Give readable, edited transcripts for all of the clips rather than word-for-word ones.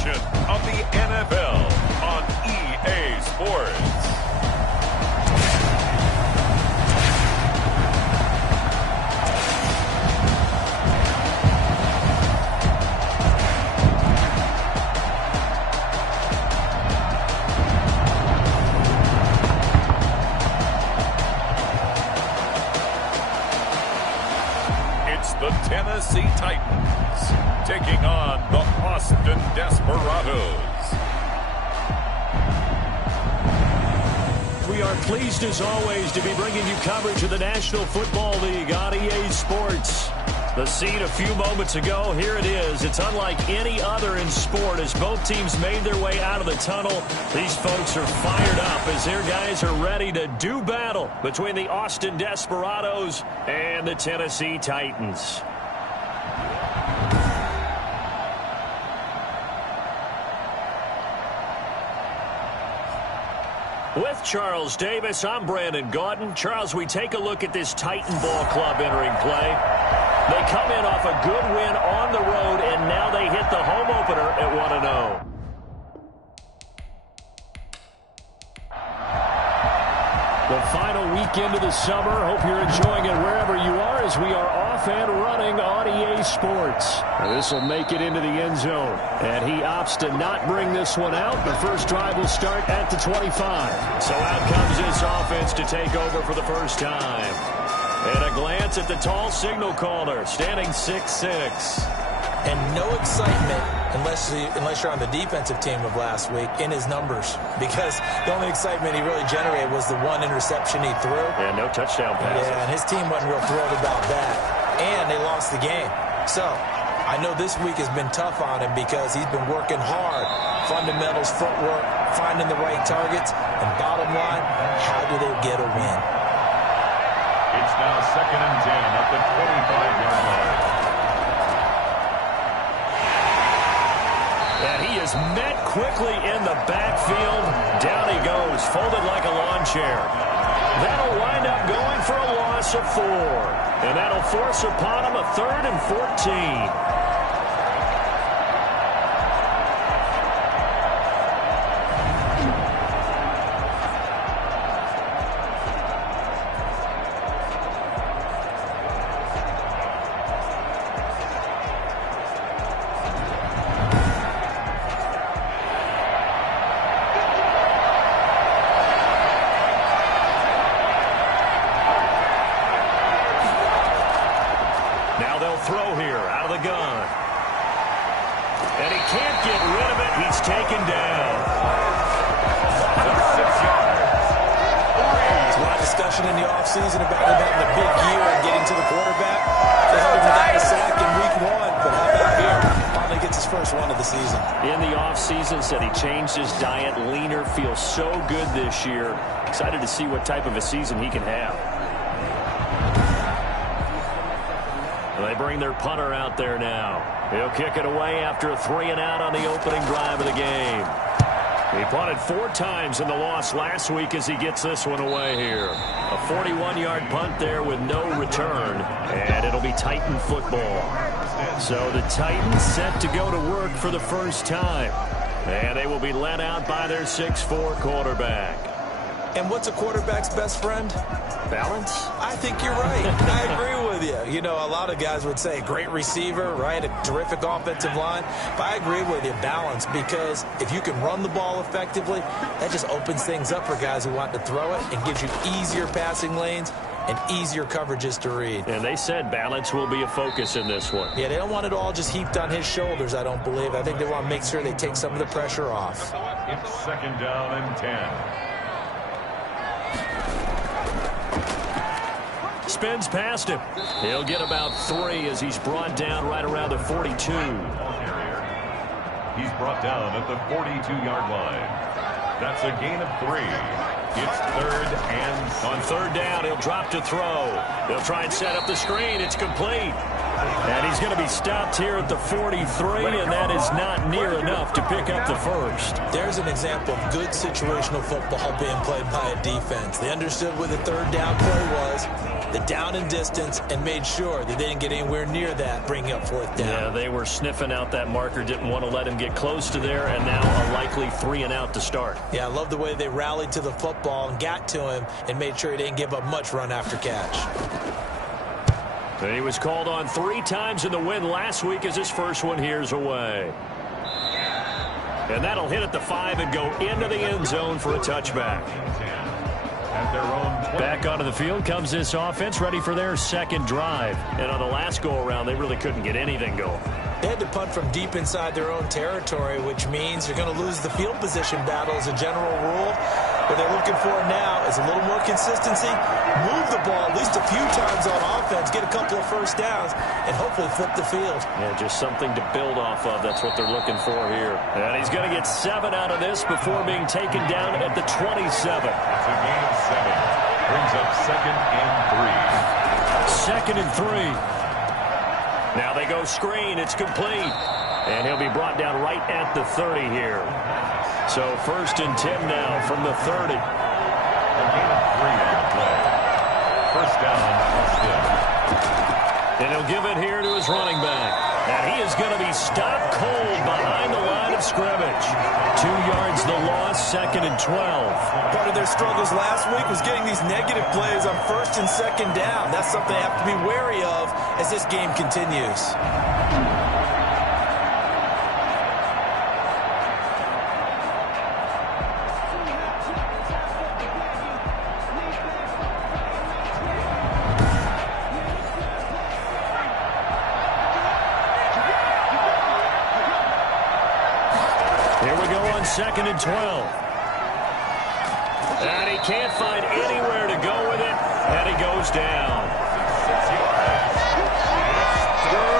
edition of the NFL on EA Sports. The Tennessee Titans taking on the Austin Desperados. We are pleased as always to be bringing you coverage of the National Football League on EA Sports. The scene a few moments ago, here it is. It's unlike any other in sport as both teams made their way out of the tunnel. These folks are fired up as their guys are ready to do battle between the Austin Desperados and the Tennessee Titans. With Charles Davis, I'm Brandon Gaudin. Charles, we take a look at this Titan Ball Club entering play. They come in off a good win on the road, and now they hit the home opener at 1-0. The final weekend of the summer. Hope you're enjoying it wherever you are as we are off and running on EA Sports. This will make it into the end zone. And he opts to not bring this one out. The first drive will start at the 25. So out comes this offense to take over for the first time. And a glance at the tall signal caller, standing 6'6". And no excitement unless you're on the defensive team of last week in his numbers. Because the only excitement he really generated was the one interception he threw. Yeah, no touchdown passes. Yeah, and his team wasn't real thrilled about that. And they lost the game. So I know this week has been tough on him because he's been working hard. Fundamentals, footwork, finding the right targets. And bottom line, how do they get a win? It's now 2nd and 10 at the 25-yard line. And he is met quickly in the backfield. Down he goes, folded like a lawn chair. That'll wind up going for a loss of 4. And that'll force upon him a 3rd and 14. Throw here out of the gun. And he can't get rid of it. He's taken down. There's a lot of discussion in the offseason about him having a big year and getting to the quarterback. Doesn't even got a sack in week 1, but how about here? Finally gets his first one of the season. In the offseason, said he changed his diet, leaner, feels so good this year. Excited to see what type of a season he can have. They bring their punter out there now. He'll kick it away after a 3-and-out on the opening drive of the game. He punted 4 times in the loss last week as he gets this one away here. A 41-yard punt there with no return, and it'll be Titan football. So the Titans set to go to work for the first time, and they will be led out by their 6'4" quarterback. And what's a quarterback's best friend? Balance? I think you're right. I agree with you. You know, a lot of guys would say great receiver, right? A terrific offensive line. But I agree with you, balance, because if you can run the ball effectively, that just opens things up for guys who want to throw it and gives you easier passing lanes and easier coverages to read. And they said balance will be a focus in this one. Yeah, they don't want it all just heaped on his shoulders, I don't believe. I think they want to make sure they take some of the pressure off. It's 2nd down and 10. Spins past him. He'll get about 3 as he's brought down right around the 42. He's brought down at the 42-yard line. That's a gain of 3. It's 3rd and... On 3rd down, he'll drop to throw. They'll try and set up the screen. It's complete. And he's going to be stopped here at the 43, and that is not near enough to pick up the first. There's an example of good situational football being played by a defense. They understood where the 3rd down play was. the down and distance and made sure that they didn't get anywhere near that, bringing up fourth down. Yeah, they were sniffing out that marker, didn't want to let him get close to there, and now a likely 3 and out to start. Yeah, I love the way they rallied to the football and got to him and made sure he didn't give up much run after catch. And he was called on 3 times in the win last week as his first one here's away. And that'll hit at the 5 and go into the end zone for a touchback. Back onto the field comes this offense, ready for their second drive. And on the last go-around, they really couldn't get anything going. They had to punt from deep inside their own territory, which means you're going to lose the field position battle as a general rule. What they're looking for now is a little more consistency, move the ball at least a few times on offense, get a couple of first downs, and hopefully flip the field. Yeah, just something to build off of. That's what they're looking for here. And he's going to get 7 out of this before being taken down at the 27. It's a gain of 7. Brings up 2nd and 3. 2nd and 3. Now they go screen. It's complete. And he'll be brought down right at the 30 here. So 1st and 10 now from the 30. A gain of 3 on the play. First down, Austin. And he'll give it here to his running back. And he is going to be stopped cold behind the line of scrimmage. 2 yards the loss, 2nd and 12. Part of their struggles last week was getting these negative plays on 1st and 2nd down. That's something they have to be wary of as this game continues. Here we go on 2nd and 12. And he can't find anywhere to go with it, and he goes down.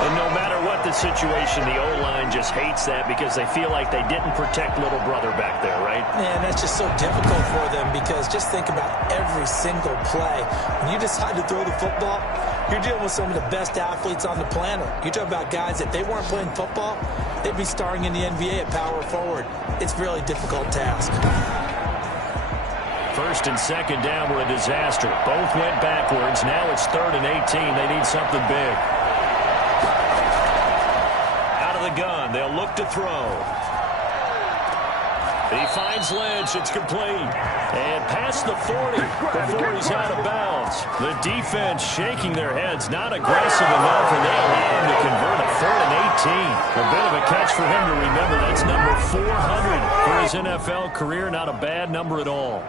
And no matter what the situation, the O-line just hates that because they feel like they didn't protect little brother back there, right? Man, that's just so difficult for them because just think about every single play. When you decide to throw the football, you're dealing with some of the best athletes on the planet. You're talking about guys, if they weren't playing football, they'd be starring in the NBA at power forward. It's a really difficult task. 1st and 2nd down were a disaster. Both went backwards. Now it's 3rd and 18. They need something big. Out of the gun. They'll look to throw. He finds Lynch. It's complete. And past the 40 before he's out of bounds. The defense shaking their heads. Not aggressive enough, and they allow him to convert a 3rd and 18. A bit of a catch for him to remember. That's number 400 for his NFL career. Not a bad number at all.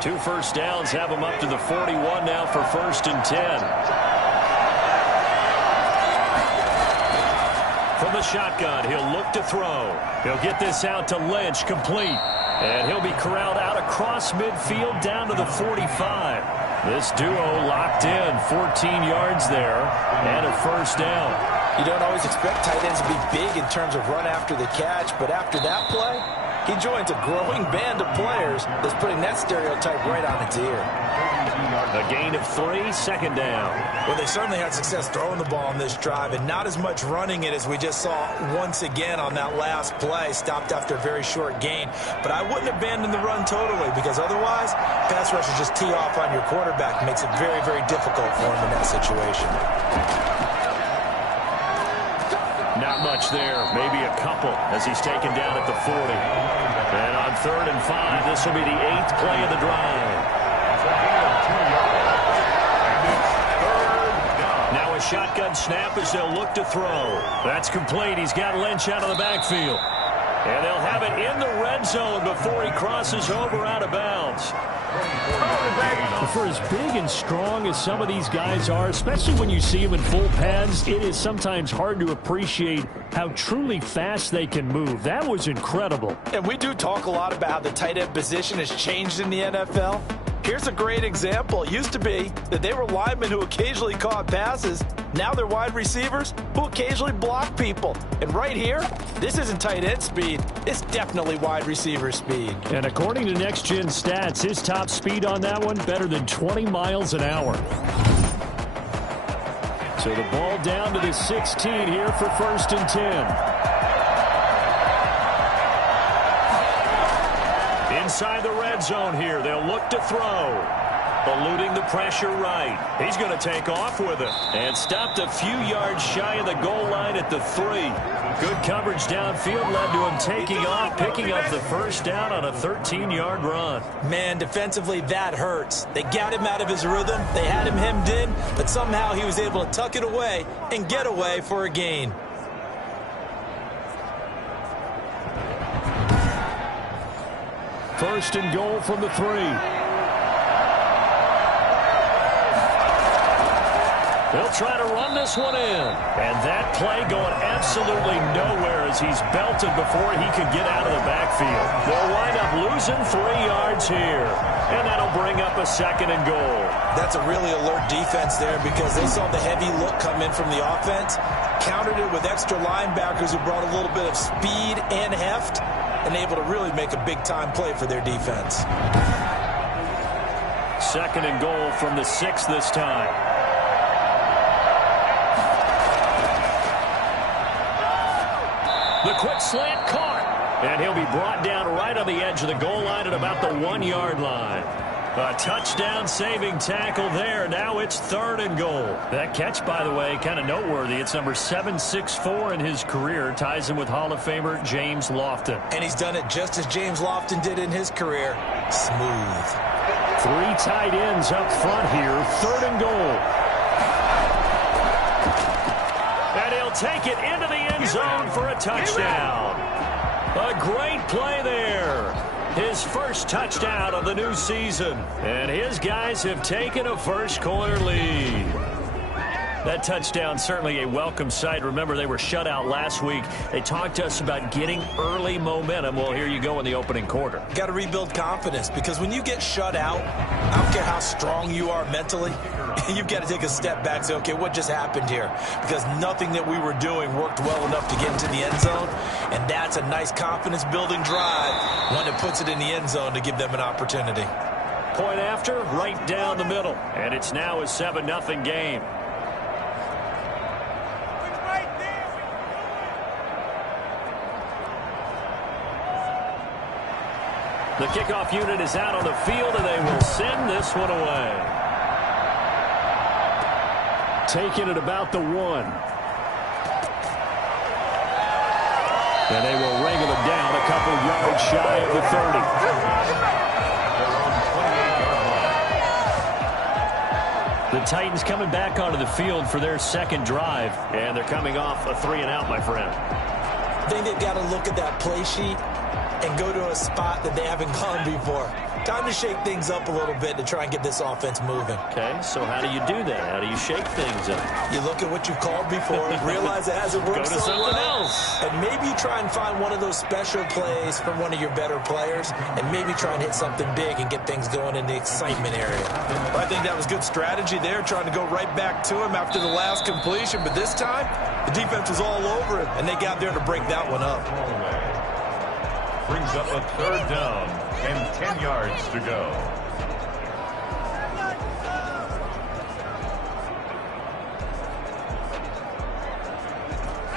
Two first downs have him up to the 41 now for 1st and 10. From the shotgun, he'll look to throw. He'll get this out to Lynch, complete. And he'll be corralled out across midfield down to the 45. This duo locked in, 14 yards there, and a first down. You don't always expect tight ends to be big in terms of run after the catch, but after that play, he joins a growing band of players that's putting that stereotype right on its ear. A gain of 3, 2nd down. Well, they certainly had success throwing the ball on this drive and not as much running it as we just saw once again on that last play, stopped after a very short gain. But I wouldn't abandon the run totally because otherwise, pass rushers just tee off on your quarterback. It makes it very, very difficult for him in that situation. Not much there, maybe a couple as he's taken down at the 40. And on 3rd and 5, this will be the 8th play of the drive. Now a shotgun snap as they'll look to throw. That's complete. He's got Lynch out of the backfield. And they'll have it in the red zone before he crosses over out of bounds. For as big and strong as some of these guys are, especially when you see them in full pads, it is sometimes hard to appreciate how truly fast they can move. That was incredible. And we do talk a lot about how the tight end position has changed in the NFL. Here's a great example. It used to be that they were linemen who occasionally caught passes. Now they're wide receivers who occasionally block people. And right here, this isn't tight end speed. It's definitely wide receiver speed. And according to Next Gen Stats, his top speed on that one, better than 20 miles an hour. So the ball down to the 16 here for 1st and 10. inside the red zone here. They'll look to throw. Eluding the pressure right. He's going to take off with it. And stopped a few yards shy of the goal line at the 3. Good coverage downfield led to him taking off, picking up the first down on a 13-yard run. Man, defensively, that hurts. They got him out of his rhythm. They had him hemmed in, but somehow he was able to tuck it away and get away for a gain. First and goal from the 3. They'll try to run this one in. And that play going absolutely nowhere as he's belted before he could get out of the backfield. They'll wind up losing 3 yards here. And that'll bring up a second and goal. That's a really alert defense there because they saw the heavy look come in from the offense, countered it with extra linebackers who brought a little bit of speed and heft, and able to really make a big-time play for their defense. Second and goal from the 6 this time. The quick slant caught. And he'll be brought down right on the edge of the goal line at about the 1-yard line. A touchdown-saving tackle there. Now it's third and goal. That catch, by the way, kind of noteworthy. It's number 764 in his career. Ties him with Hall of Famer James Lofton. And he's done it just as James Lofton did in his career. Smooth. 3 tight ends up front here. Third and goal. And he'll take it into the end zone for a touchdown. A great play there. His first touchdown of the new season. And his guys have taken a first-quarter lead. That touchdown certainly a welcome sight. Remember, they were shut out last week. They talked to us about getting early momentum. Well, here you go in the opening quarter. Got to rebuild confidence because when you get shut out, I don't care how strong you are mentally, you've got to take a step back and say, okay, what just happened here? Because nothing that we were doing worked well enough to get into the end zone, and that's a nice confidence-building drive, one that puts it in the end zone to give them an opportunity. Point after, right down the middle, and it's now a 7-0 game. The kickoff unit is out on the field, and they will send this one away. Taking it about the 1. And they will wrangle it down a couple yards shy of the 30. The Titans coming back onto the field for their second drive, and they're coming off a 3-and-out, my friend. I think they've got to look at that play sheet and go to a spot that they haven't gone before. Time to shake things up a little bit to try and get this offense moving. Okay, so how do you do that? How do you shake things up? You look at what you've called before, realize it hasn't worked so well, else. and maybe try and find one of those special plays from one of your better players, and maybe try and hit something big and get things going in the excitement area. I think that was good strategy there, trying to go right back to him after the last completion, but this time, the defense was all over it, and they got there to break that one up. Brings up a third down and 10 yards to go.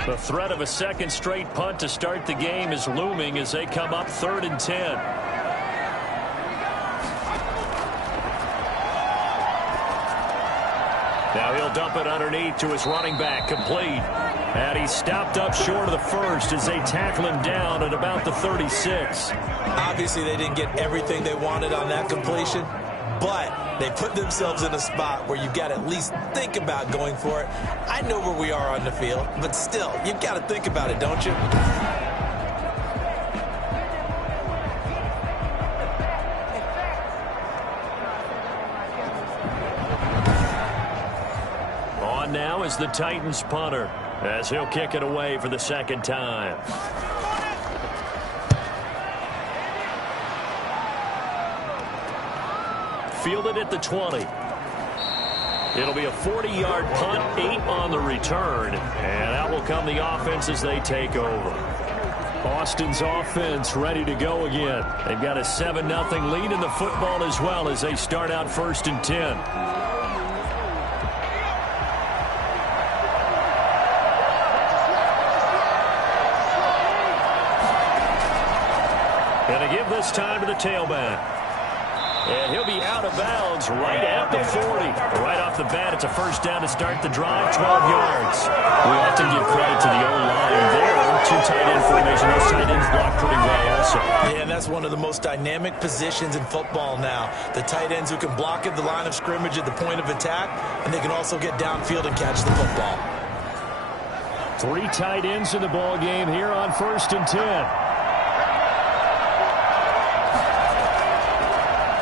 The threat of a second straight punt to start the game is looming as they come up 3rd and 10. Now he'll dump it underneath to his running back, complete. And he stopped up short of the first as they tackle him down at about the 36. Obviously, they didn't get everything they wanted on that completion, but they put themselves in a spot where you've got to at least think about going for it. I know where we are on the field, but still, you've got to think about it, don't you? On now is the Titans punter, as he'll kick it away for the second time. Fielded at the 20. It'll be a 40-yard punt, 8 on the return, and out will come the offense as they take over. Austin's offense ready to go again. They've got a 7-0 lead in the football as well as they start out 1st and 10. Going to give this time to the tailback. And he'll be out of bounds right at the 40. Right off the bat, it's a first down to start the drive, 12 yards. We often give credit to the O-line there. Two tight end formation. Those tight ends block pretty well also. Yeah, and that's one of the most dynamic positions in football now. The tight ends who can block at the line of scrimmage at the point of attack, and they can also get downfield and catch the football. 3 tight ends in the ball game here on 1st and 10.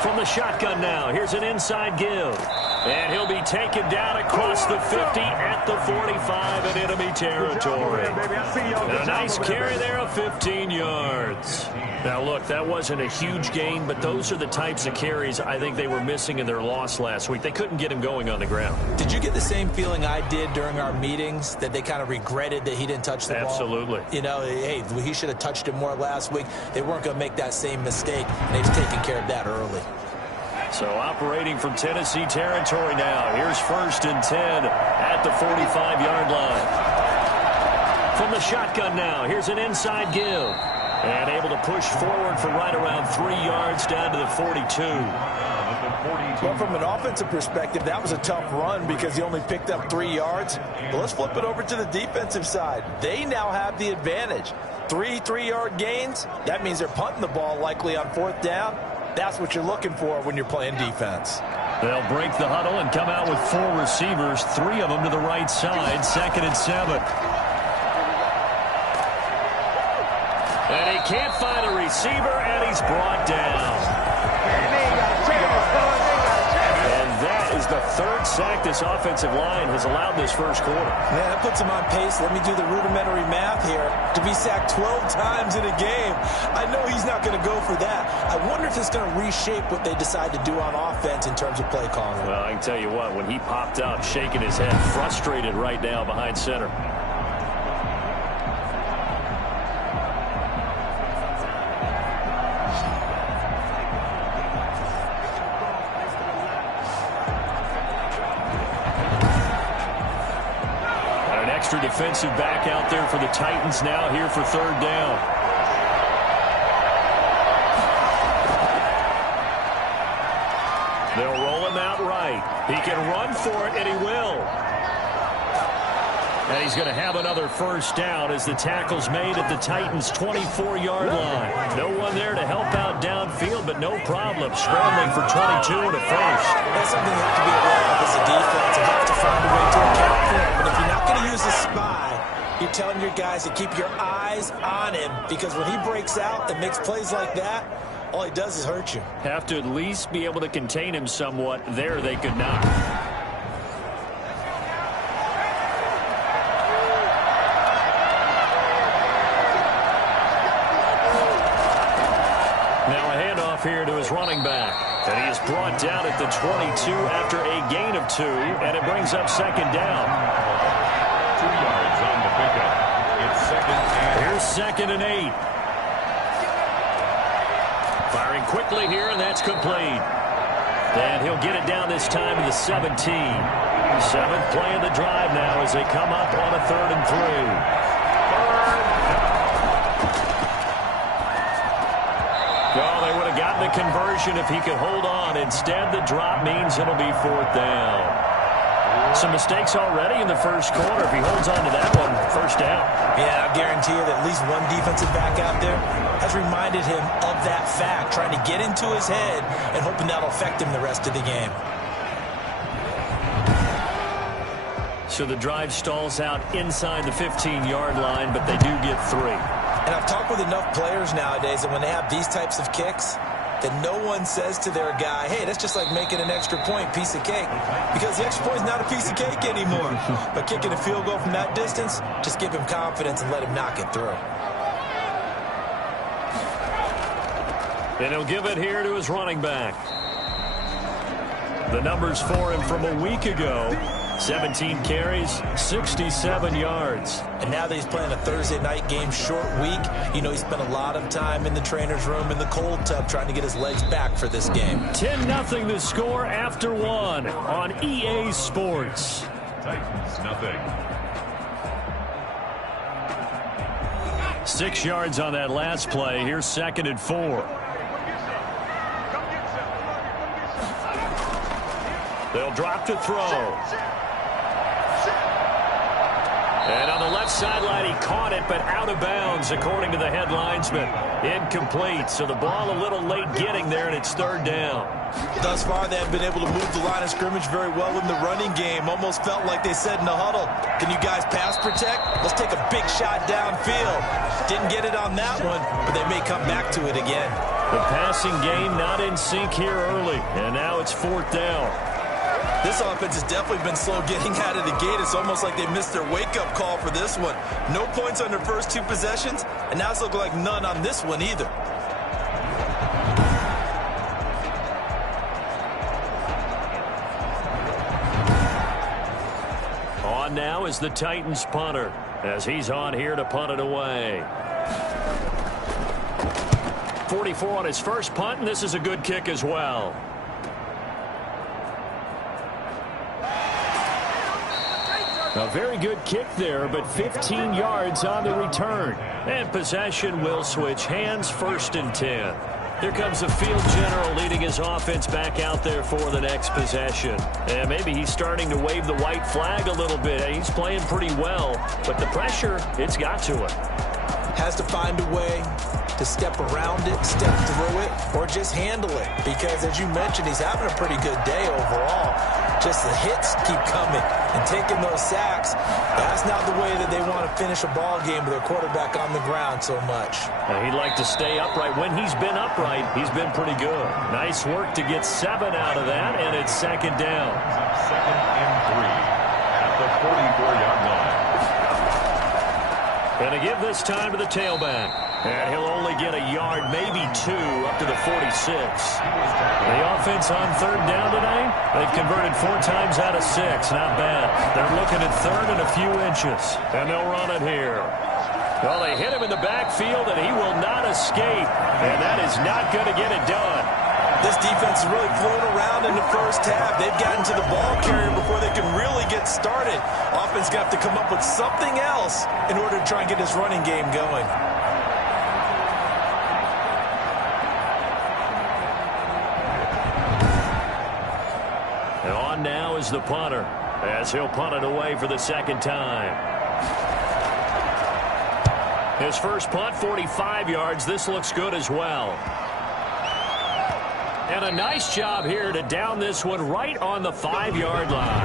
From the shotgun now, here's an inside give. And he'll be taken down across the 50 at the 45 in enemy territory. And a nice carry there of 15 yards. Now, look, that wasn't a huge gain, but those are the types of carries I think they were missing in their loss last week. They couldn't get him going on the ground. Did you get the same feeling I did during our meetings, that they kind of regretted that he didn't touch the ball? Absolutely. You know, hey, he should have touched it more last week. They weren't going to make that same mistake, and they've taken care of that early. So operating from Tennessee territory now. Here's 1st and 10 at the 45-yard line. From the shotgun now, here's an inside give. And able to push forward for right around 3 yards down to the 42. Well, from an offensive perspective, that was a tough run because he only picked up 3 yards. But let's flip it over to the defensive side. They now have the advantage. 3 3-yard gains. That means they're punting the ball likely on 4th down. That's what you're looking for when you're playing defense. They'll break the huddle and come out with 4 receivers, 3 of them to the right side, 2nd and 7. And he can't find a receiver, and he's brought down. And that is the 3rd sack this offensive line has allowed this first quarter. Yeah, that puts him on pace. Let me do the rudimentary math here. To be sacked 12 times in a game, I know he's not going to go for that. I wonder if it's going to reshape what they decide to do on offense in terms of play calling. Well, I can tell you what, when he popped up, shaking his head, frustrated right now behind center. Defensive back out there for the Titans now here for 3rd down. They'll roll him out right. He can run for it, and he will. And he's going to have another first down as the tackle's made at the Titans' 24-yard line. No one there to help out downfield, but no problem. Scrambling for 22 and a first. That's something you have to be aware of as a defense. You have to find a way to account for it. But if you're not going to use a spy, you're telling your guys to keep your eyes on him, because when he breaks out and makes plays like that, all he does is hurt you. Have to at least be able to contain him somewhat. There they could not. Here to his running back. And he is brought down at the 22 after a gain of 2, and it brings up 2nd down. 2 yards on the pickup. It's 2nd and... Here's 2nd and 8. Firing quickly here, and that's complete. And he'll get it down this time to the 17. 7th play of the drive now as they come up on a 3rd and 3. Well, they would have gotten the conversion if he could hold on. Instead, the drop means it'll be 4th down. Some mistakes already in the first quarter. If he holds on to that one, first down. Yeah, I guarantee you that at least one defensive back out there has reminded him of that fact, trying to get into his head and hoping that'll affect him the rest of the game. So the drive stalls out inside the 15-yard line, but they do get 3. And I've talked with enough players nowadays that when they have these types of kicks, that no one says to their guy, hey, that's just like making an extra point, piece of cake. Because the extra point is not a piece of cake anymore. But kicking a field goal from that distance, just give him confidence and let him knock it through. And he'll give it here to his running back. The numbers for him from a week ago. 17 carries, 67 yards. And now that he's playing a Thursday night game, short week, you know he spent a lot of time in the trainer's room in the cold tub trying to get his legs back for this game. 10-0 the score after 1 on EA Sports. Titans, nothing. 6 yards on that last play. Here's 2nd and 4. They'll drop to throw. And on the left sideline, he caught it, but out of bounds, according to the head linesman. Incomplete, so the ball a little late getting there, and it's 3rd down. Thus far, they have been able to move the line of scrimmage very well in the running game. Almost felt like they said in the huddle, can you guys pass protect? Let's take a big shot downfield. Didn't get it on that one, but they may come back to it again. The passing game not in sync here early, and now it's 4th down. This offense has definitely been slow getting out of the gate. It's almost like they missed their wake-up call for this one. No points on their first 2 possessions, and now it's looking like none on this one either. On now is the Titans punter, as he's on here to punt it away. 44 on his first punt, and this is a good kick as well. A very good kick there, but 15 yards on the return. And possession will switch hands, 1st and 10. Here comes the field general leading his offense back out there for the next possession. And maybe he's starting to wave the white flag a little bit. He's playing pretty well, but the pressure, it's got to him. Has to find a way to step around it, step through it, or just handle it. Because, as you mentioned, he's having a pretty good day overall. Just the hits keep coming and taking those sacks. That's not the way that they want to finish a ball game with their quarterback on the ground so much. He'd like to stay upright. When he's been upright, he's been pretty good. Nice work to get 7 out of that, and it's 2nd down. 2nd and 3 at the 44-yard line. And to give this time to the tailback. And he'll only get a yard, maybe 2, up to the 46. The offense on 3rd down today, they've converted 4 times out of 6. Not bad. They're looking at 3rd and a few inches. And they'll run it here. Well, they hit him in the backfield, and he will not escape. And that is not going to get it done. This defense is really floating around in the first half. They've gotten to the ball carrier before they can really get started. Offense got to come up with something else in order to try and get this running game going. And on now is the punter, as he'll punt it away for the 2nd time. His first punt, 45 yards. This looks good as well. And a nice job here to down this one right on the 5-yard line.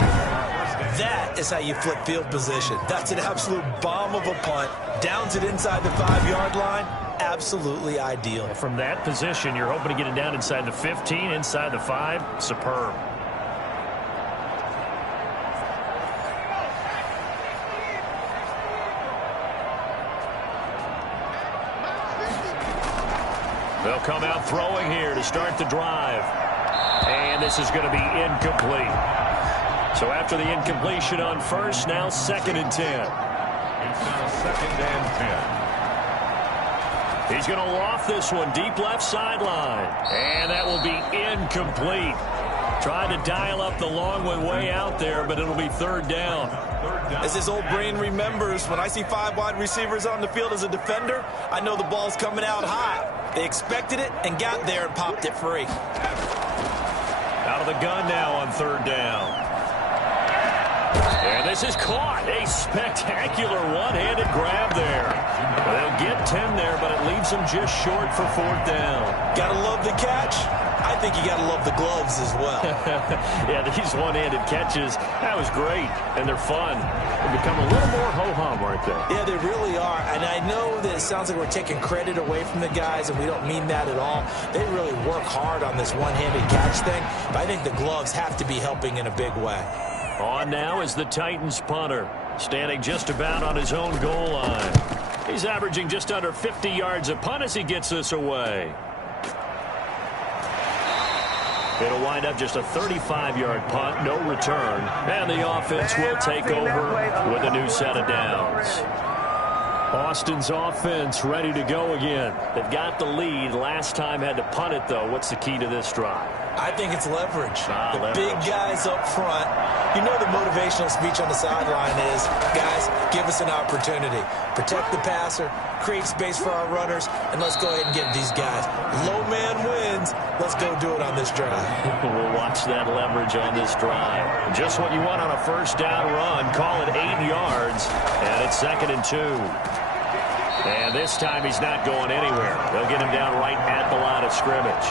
That is how you flip field position. That's an absolute bomb of a punt. Downs it inside the 5-yard line. Absolutely ideal. From that position, you're hoping to get it down inside the 15, inside the 5. Superb. They'll come out throwing here to start the drive. And this is going to be incomplete. So after the incompletion on first, now 2nd and 10. It's now 2nd and 10. He's going to loft this one deep left sideline. And that will be incomplete. Tried to dial up the long one way out there, but it'll be 3rd down. As his old brain remembers, when I see 5 wide receivers on the field as a defender, I know the ball's coming out hot. They expected it and got there and popped it free. Out of the gun now on 3rd down. And this is caught. A spectacular one-handed grab there. They'll get 10 there, but it leaves them just short for 4th down. Gotta love the catch. I think you gotta love the gloves as well. Yeah, these one-handed catches, that was great, and they're fun. They become a little more ho-hum, aren't they? Yeah, they really are, and I know that it sounds like we're taking credit away from the guys, and we don't mean that at all. They really work hard on this one-handed catch thing, but I think the gloves have to be helping in a big way. On now is the Titans punter, standing just about on his own goal line. He's averaging just under 50 yards a punt as he gets this away. It'll wind up just a 35-yard punt, no return, and the offense will take over with a new set of downs. Austin's offense ready to go again. They've got the lead. Last time had to punt it, though. What's the key to this drive? I think it's leverage. The big guys up front. You know the motivational speech on the sideline is, guys, give us an opportunity. Protect the passer, create space for our runners, and let's go ahead and get these guys. Low man wins. Let's go do it on this drive. We'll watch that leverage on this drive. Just what you want on a first down run. Call it 8 yards, and it's 2nd and 2. And this time he's not going anywhere. They'll get him down right at the line of scrimmage.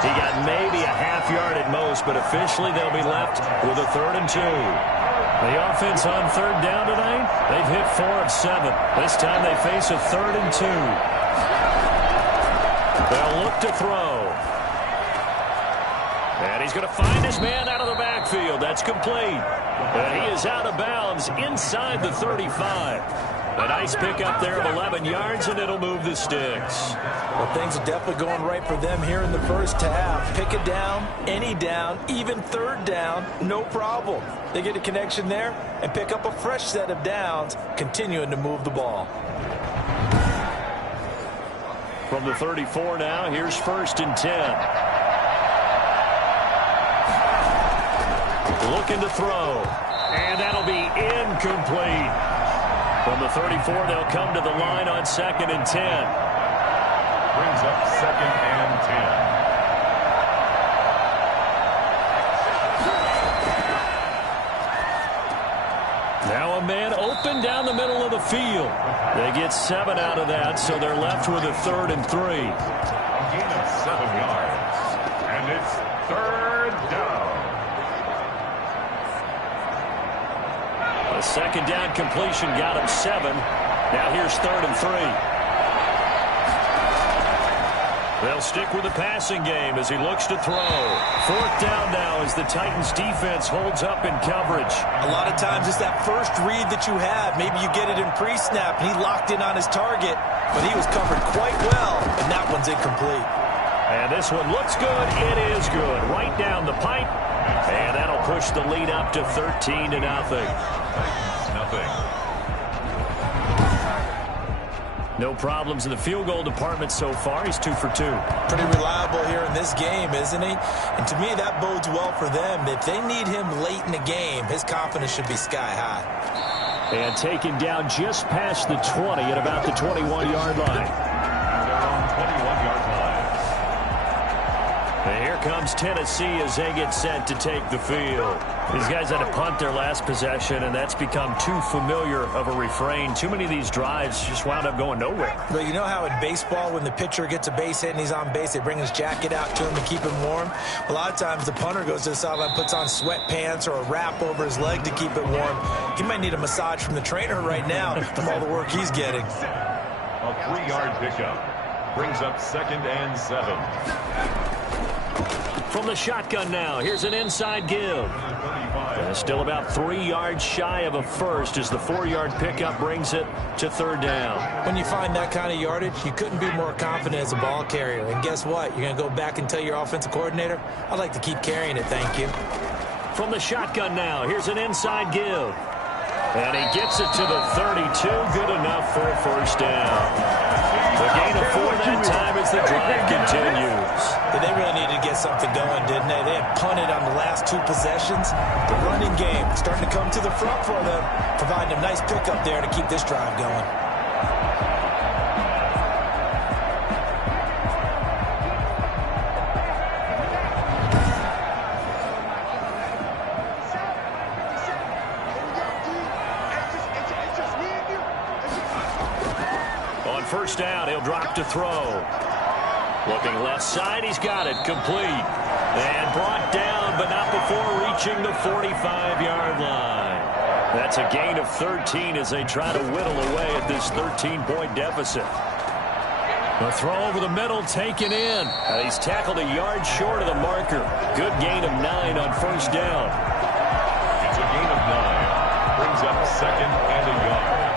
He got maybe a half yard at most, but officially they'll be left with a 3rd and 2. The offense on 3rd down tonight, they've hit 4 of 7. This time they face a 3rd and 2. They'll look to throw. And he's going to find his man out of the backfield. That's complete. And he is out of bounds inside the 35. A nice pickup there of 11 yards, and it'll move the sticks. Well, things are definitely going right for them here in the first half. Pick a down, any down, even 3rd down, no problem. They get a connection there and pick up a fresh set of downs, continuing to move the ball. From the 34 now, here's 1st and 10. Looking to throw, and that'll be incomplete. From the 34, they'll come to the line on 2nd and 10. Brings up 2nd and 10. Now a man open down the middle of the field. They get 7 out of that, so they're left with a 3rd and 3. A gain of 7 yards, and it's 3rd down. A 2nd down completion got him 7. Now here's 3rd and 3. They'll stick with the passing game as he looks to throw. 4th down now as the Titans defense holds up in coverage. A lot of times it's that first read that you have. Maybe you get it in pre-snap, and he locked in on his target, but he was covered quite well, and that one's incomplete. And this one looks good. It is good. Right down the pipe. And that'll push the lead up to 13-0. Nothing. No problems in the field goal department so far. He's 2 for 2. Pretty reliable here in this game, isn't he? And to me, that bodes well for them. If they need him late in the game, his confidence should be sky high. And taken down just past the 20 at about the 21-yard line. They're on 21-yard line. And here comes Tennessee as they get set to take the field. These guys had to punt their last possession, and that's become too familiar of a refrain. Too many of these drives just wound up going nowhere. But you know how in baseball, when the pitcher gets a base hit and he's on base, they bring his jacket out to him to keep him warm? A lot of times the punter goes to the sideline, puts on sweatpants or a wrap over his leg to keep it warm. He might need a massage from the trainer right now from all the work he's getting. A 3-yard pickup. Brings up 2nd and 7. From the shotgun now, here's an inside give. Still about 3 yards shy of a first as the 4-yard pickup brings it to 3rd down. When you find that kind of yardage, you couldn't be more confident as a ball carrier. And guess what? You're going to go back and tell your offensive coordinator, I'd like to keep carrying it, thank you. From the shotgun now, here's an inside give. And he gets it to the 32. Good enough for a first down. The gain of 4 that time as the drive continues. They really needed to get something going, didn't they? They had punted on the last 2 possessions. The running game starting to come to the front for them, providing a nice pickup there to keep this drive going. On first down, he'll drop to throw. Looking left side, he's got it, complete. And brought down, but not before reaching the 45-yard line. That's a gain of 13 as they try to whittle away at this 13-point deficit. A throw over the middle, taken in. He's tackled a yard short of the marker. Good gain of 9 on first down. It's a gain of 9. Brings up 2nd and a yard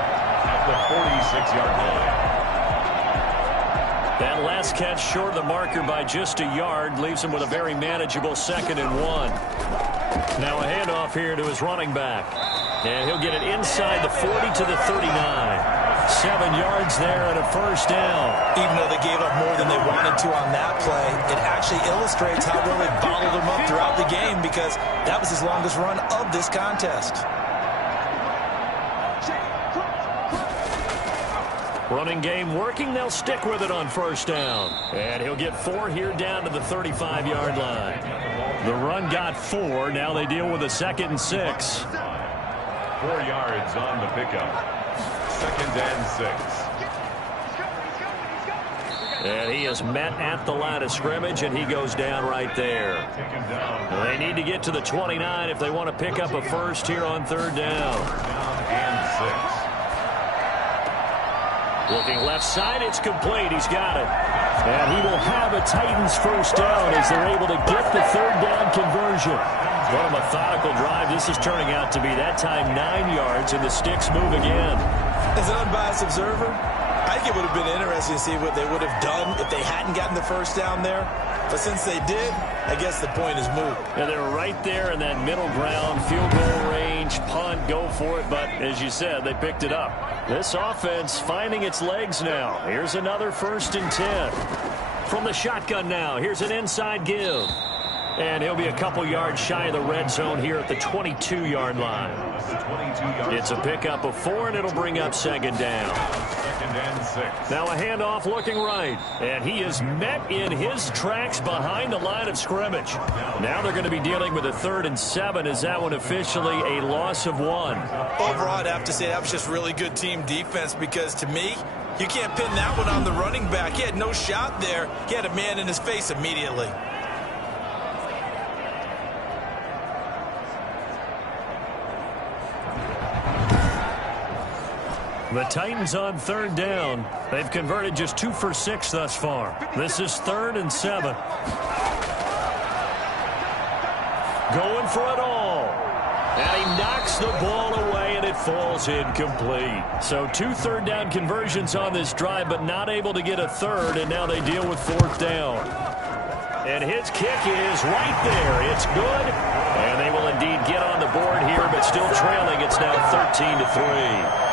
at the 46-yard line. That last catch short of the marker by just a yard leaves him with a very manageable 2nd and 1. Now a handoff here to his running back. And he'll get it inside the 40 to the 39. 7 yards there and a first down. Even though they gave up more than they wanted to on that play, it actually illustrates how well they bottled them up throughout the game, because that was his longest run of this contest. Running game working. They'll stick with it on first down. And he'll get 4 here down to the 35-yard line. The run got 4. Now they deal with a 2nd and 6. 4 yards on the pickup. 2nd and 6. And he is met at the line of scrimmage, and he goes down right there. They need to get to the 29 if they want to pick up a first here on 3rd down. 3rd and 6. Looking left side, it's complete. He's got it. And he will have a Titans first down as they're able to get the 3rd down conversion. What a methodical drive this is turning out to be. That time 9 yards, and the sticks move again. As an unbiased observer, I think it would have been interesting to see what they would have done if they hadn't gotten the first down there. But since they did, I guess the point is moot. And they're right there in that middle ground, field goal range, punt, go for it. But as you said, they picked it up. This offense finding its legs now. Here's another 1st and 10. From the shotgun now, here's an inside give. And he'll be a couple yards shy of the red zone here at the 22-yard line. It's a pickup of 4, and it'll bring up 2nd down. 2nd and 6. Now a handoff looking right. And he is met in his tracks behind the line of scrimmage. Now they're going to be dealing with a 3rd and 7. Is that one officially a loss of 1? Overall, I'd have to say that was just really good team defense, because to me, you can't pin that one on the running back. He had no shot there. He had a man in his face immediately. The Titans on 3rd down. They've converted just 2 for 6 thus far. This is 3rd and 7. Going for it all. And he knocks the ball away, and it falls incomplete. So 2 3rd down conversions on this drive, but not able to get a 3rd, and now they deal with 4th down. And his kick is right there. It's good. And they will indeed get on the board here, but still trailing. It's now 13-3.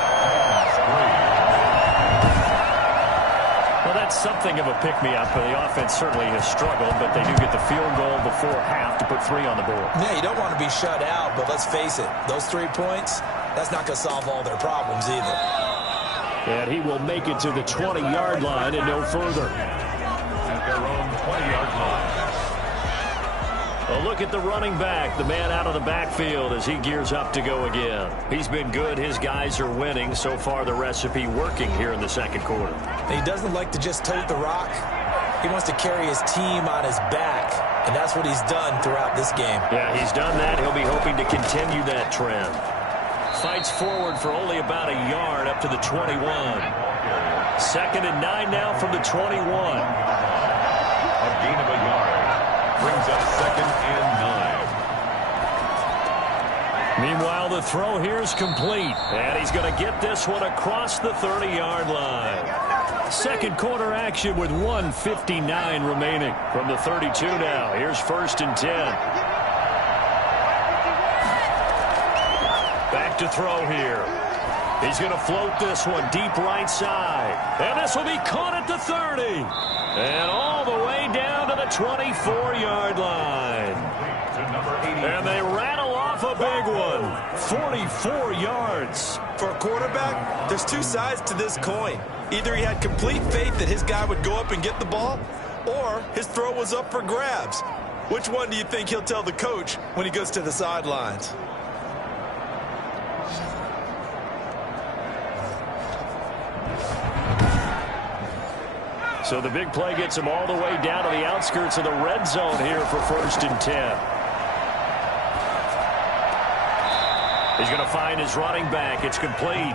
Well, that's something of a pick-me-up. The offense certainly has struggled, but they do get the field goal before half to put 3 on the board. Yeah, you don't want to be shut out, but let's face it, those 3 points, that's not going to solve all their problems either. And he will make it to the 20-yard line and no further. At their own 20-yard line. A look at the running back, the man out of the backfield as he gears up to go again. He's been good. His guys are winning. So far, the recipe working here in the 2nd quarter. He doesn't like to just tote the rock. He wants to carry his team on his back, and that's what he's done throughout this game. Yeah, he's done that. He'll be hoping to continue that trend. Fights forward for only about a yard up to the 21. 2nd and 9 now from the 21. A gain of a yard. Brings up 2nd and 9. Meanwhile, the throw here is complete. And he's going to get this one across the 30-yard line. 2nd quarter action with 1:59 remaining. From the 32 now, here's 1st and 10. Back to throw here. He's going to float this one deep right side. And this will be caught at the 30. And all the way down to the 24-yard line. And they rattle off a big one. 44 yards. For a quarterback, there's 2 sides to this coin. Either he had complete faith that his guy would go up and get the ball, or his throw was up for grabs. Which one do you think he'll tell the coach when he goes to the sidelines? So the big play gets him all the way down to the outskirts of the red zone here for 1st and 10. He's going to find his running back. It's complete.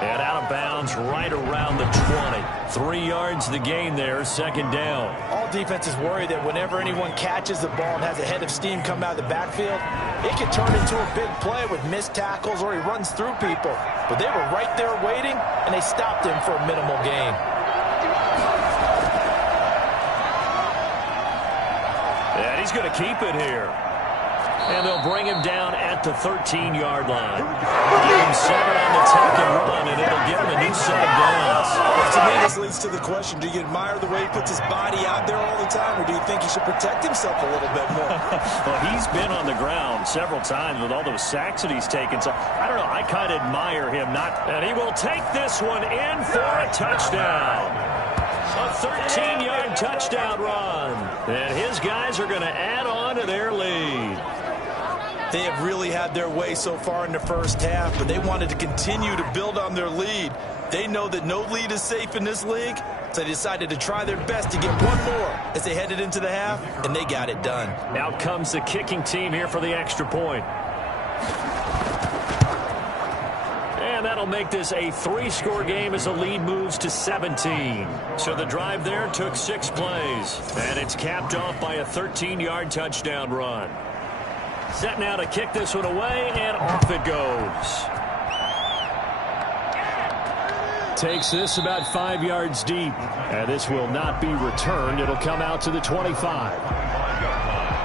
And out of bounds right around the 20. 3 yards the gain there, 2nd down. All defenses worry that whenever anyone catches the ball and has a head of steam come out of the backfield, it can turn into a big play with missed tackles or he runs through people. But they were right there waiting, and they stopped him for a minimal gain. And he's going to keep it here. And they'll bring him down at the 13-yard line. Give him 7 on the take and run, and it'll give him a new set of downs. To me, this leads to the question, do you admire the way he puts his body out there all the time, or do you think he should protect himself a little bit more? Well, he's been on the ground several times with all those sacks that he's taken. So, I don't know, I kind of admire him. And he will take this one in for a touchdown. A 13-yard touchdown run. And his guys are going to add on to their lead. They have really had their way so far in the first half, but they wanted to continue to build on their lead. They know that no lead is safe in this league, so they decided to try their best to get one more as they headed into the half, and they got it done. Out comes the kicking team here for the extra point. And that'll make this a 3-score game as the lead moves to 17. So the drive there took 6 plays, and it's capped off by a 13-yard touchdown run. Set now to kick this one away, and off it goes. Takes this about 5 yards deep, and this will not be returned. It'll come out to the 25.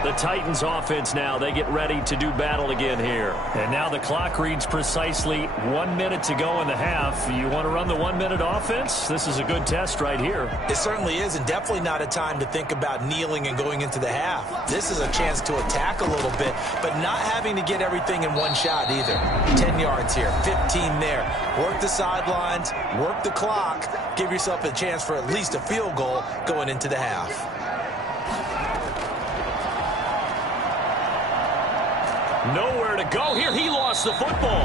The Titans offense now, they get ready to do battle again here. And now the clock reads precisely 1 minute to go in the half. You want to run the 1-minute offense? This is a good test right here. It certainly is, and definitely not a time to think about kneeling and going into the half. This is a chance to attack a little bit, but not having to get everything in one shot either. 10 yards here, 15 there. Work the sidelines, work the clock, give yourself a chance for at least a field goal going into the half. Nowhere to go here. He lost the football.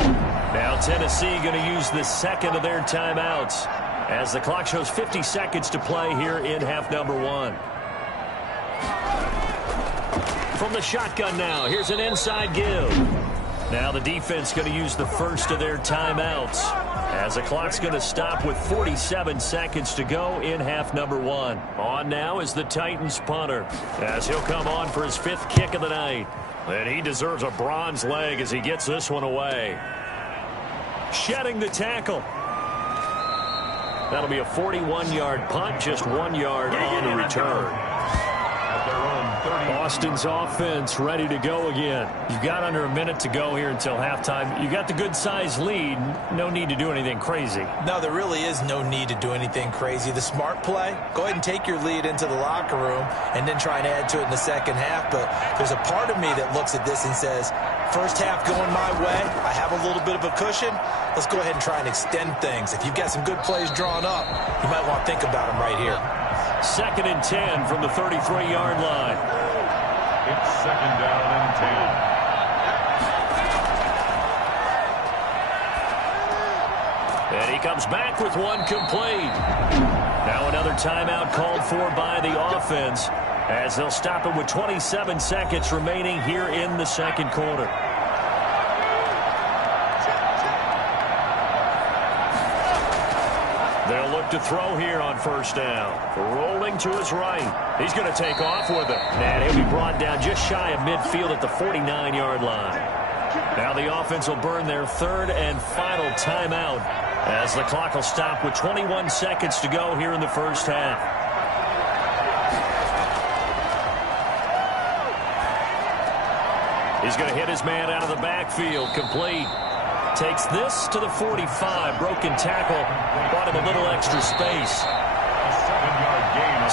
Now Tennessee going to use the second of their timeouts as the clock shows 50 seconds to play here in half number 1. From the shotgun now, here's an inside give. Now the defense going to use the first of their timeouts as the clock's going to stop with 47 seconds to go in half number 1. On now is the Titans punter as he'll come on for his 5th kick of the night. And he deserves a bronze leg as he gets this one away. Shedding the tackle. That'll be a 41-yard punt, just 1 yard on the return. Austin's offense ready to go again. You've got under a minute to go here until halftime. You got the good-sized lead. No need to do anything crazy. No, there really is no need to do anything crazy. The smart play, go ahead and take your lead into the locker room and then try and add to it in the second half. But there's a part of me that looks at this and says, first half going my way, I have a little bit of a cushion. Let's go ahead and try and extend things. If you've got some good plays drawn up, you might want to think about them right here. 2nd and 10 from the 33-yard line. It's 2nd down and 10. And he comes back with one complete. Now another timeout called for by the offense as they'll stop it with 27 seconds remaining here in the second quarter. They'll look to throw here on first down. Rolling to his right. He's going to take off with it. And he'll be brought down just shy of midfield at the 49-yard line. Now the offense will burn their 3rd and final timeout as the clock will stop with 21 seconds to go here in the first half. He's going to hit his man out of the backfield. Complete. Takes this to the 45. Broken tackle. Bought him a little extra space.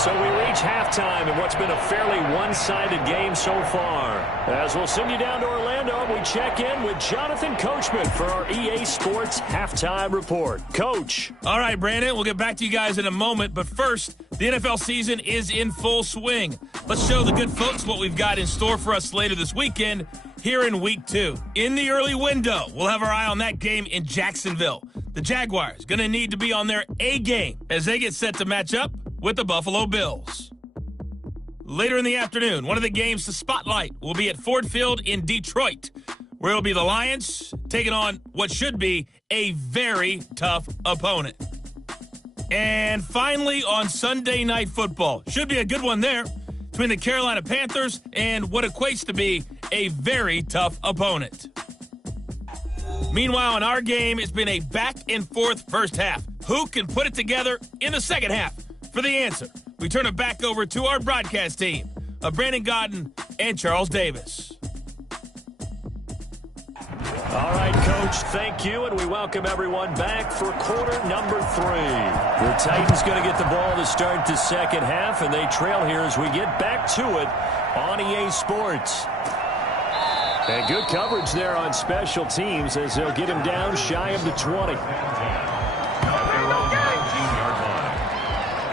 So we reach halftime in what's been a fairly one-sided game so far. As we'll send you down to Orlando, we check in with Jonathan Coachman for our EA Sports Halftime Report. Coach. All right, Brandon, we'll get back to you guys in a moment. But first, the NFL season is in full swing. Let's show the good folks what we've got in store for us later this weekend here in Week 2. In the early window, we'll have our eye on that game in Jacksonville. The Jaguars going to need to be on their A game as they get set to match up with the Buffalo Bills. Later in the afternoon, one of the games to spotlight will be at Ford Field in Detroit, where it'll be the Lions taking on what should be a very tough opponent. And finally, on Sunday Night Football, should be a good one there, between the Carolina Panthers and what equates to be a very tough opponent. Meanwhile, in our game, it's been a back-and-forth first half. Who can put it together in the second half? For the answer, we turn it back over to our broadcast team of Brandon Godden and Charles Davis. Coach. Thank you, and we welcome everyone back for quarter number 3. The Titans going to get the ball to start the second half, and they trail here as we get back to it on EA Sports. And good coverage there on special teams as they'll get him down shy of the 20.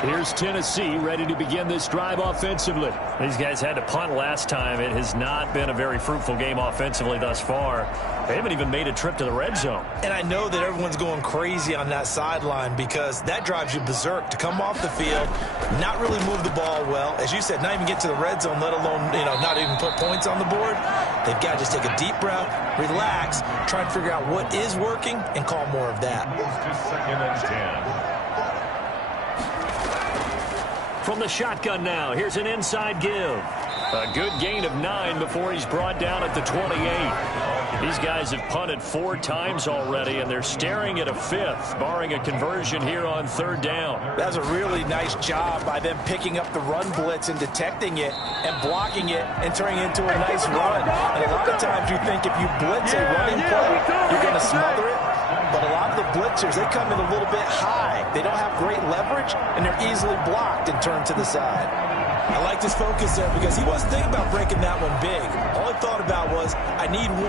Here's Tennessee ready to begin this drive offensively. These guys had to punt last time. It has not been a very fruitful game offensively thus far. They haven't even made a trip to the red zone. And I know that everyone's going crazy on that sideline because that drives you berserk to come off the field, not really move the ball well. As you said, not even get to the red zone, let alone, not even put points on the board. They've got to just take a deep breath, relax, try and figure out what is working, and call more of that. Second and 10. From the shotgun now, here's an inside give. A good gain of 9 before he's brought down at the 28. These guys have punted 4 times already, and they're staring at a 5th, barring a conversion here on 3rd down. That's a really nice job by them picking up the run blitz and detecting it and blocking it and turning it into a nice run. And a lot of times you think if you blitz a running play, you're going to smother it. But a lot of the blitzers, they come in a little bit high. They don't have great leverage, and they're easily blocked and turned to the side. I like his focus there because he wasn't thinking about breaking that one big. All he thought about was, I need 1.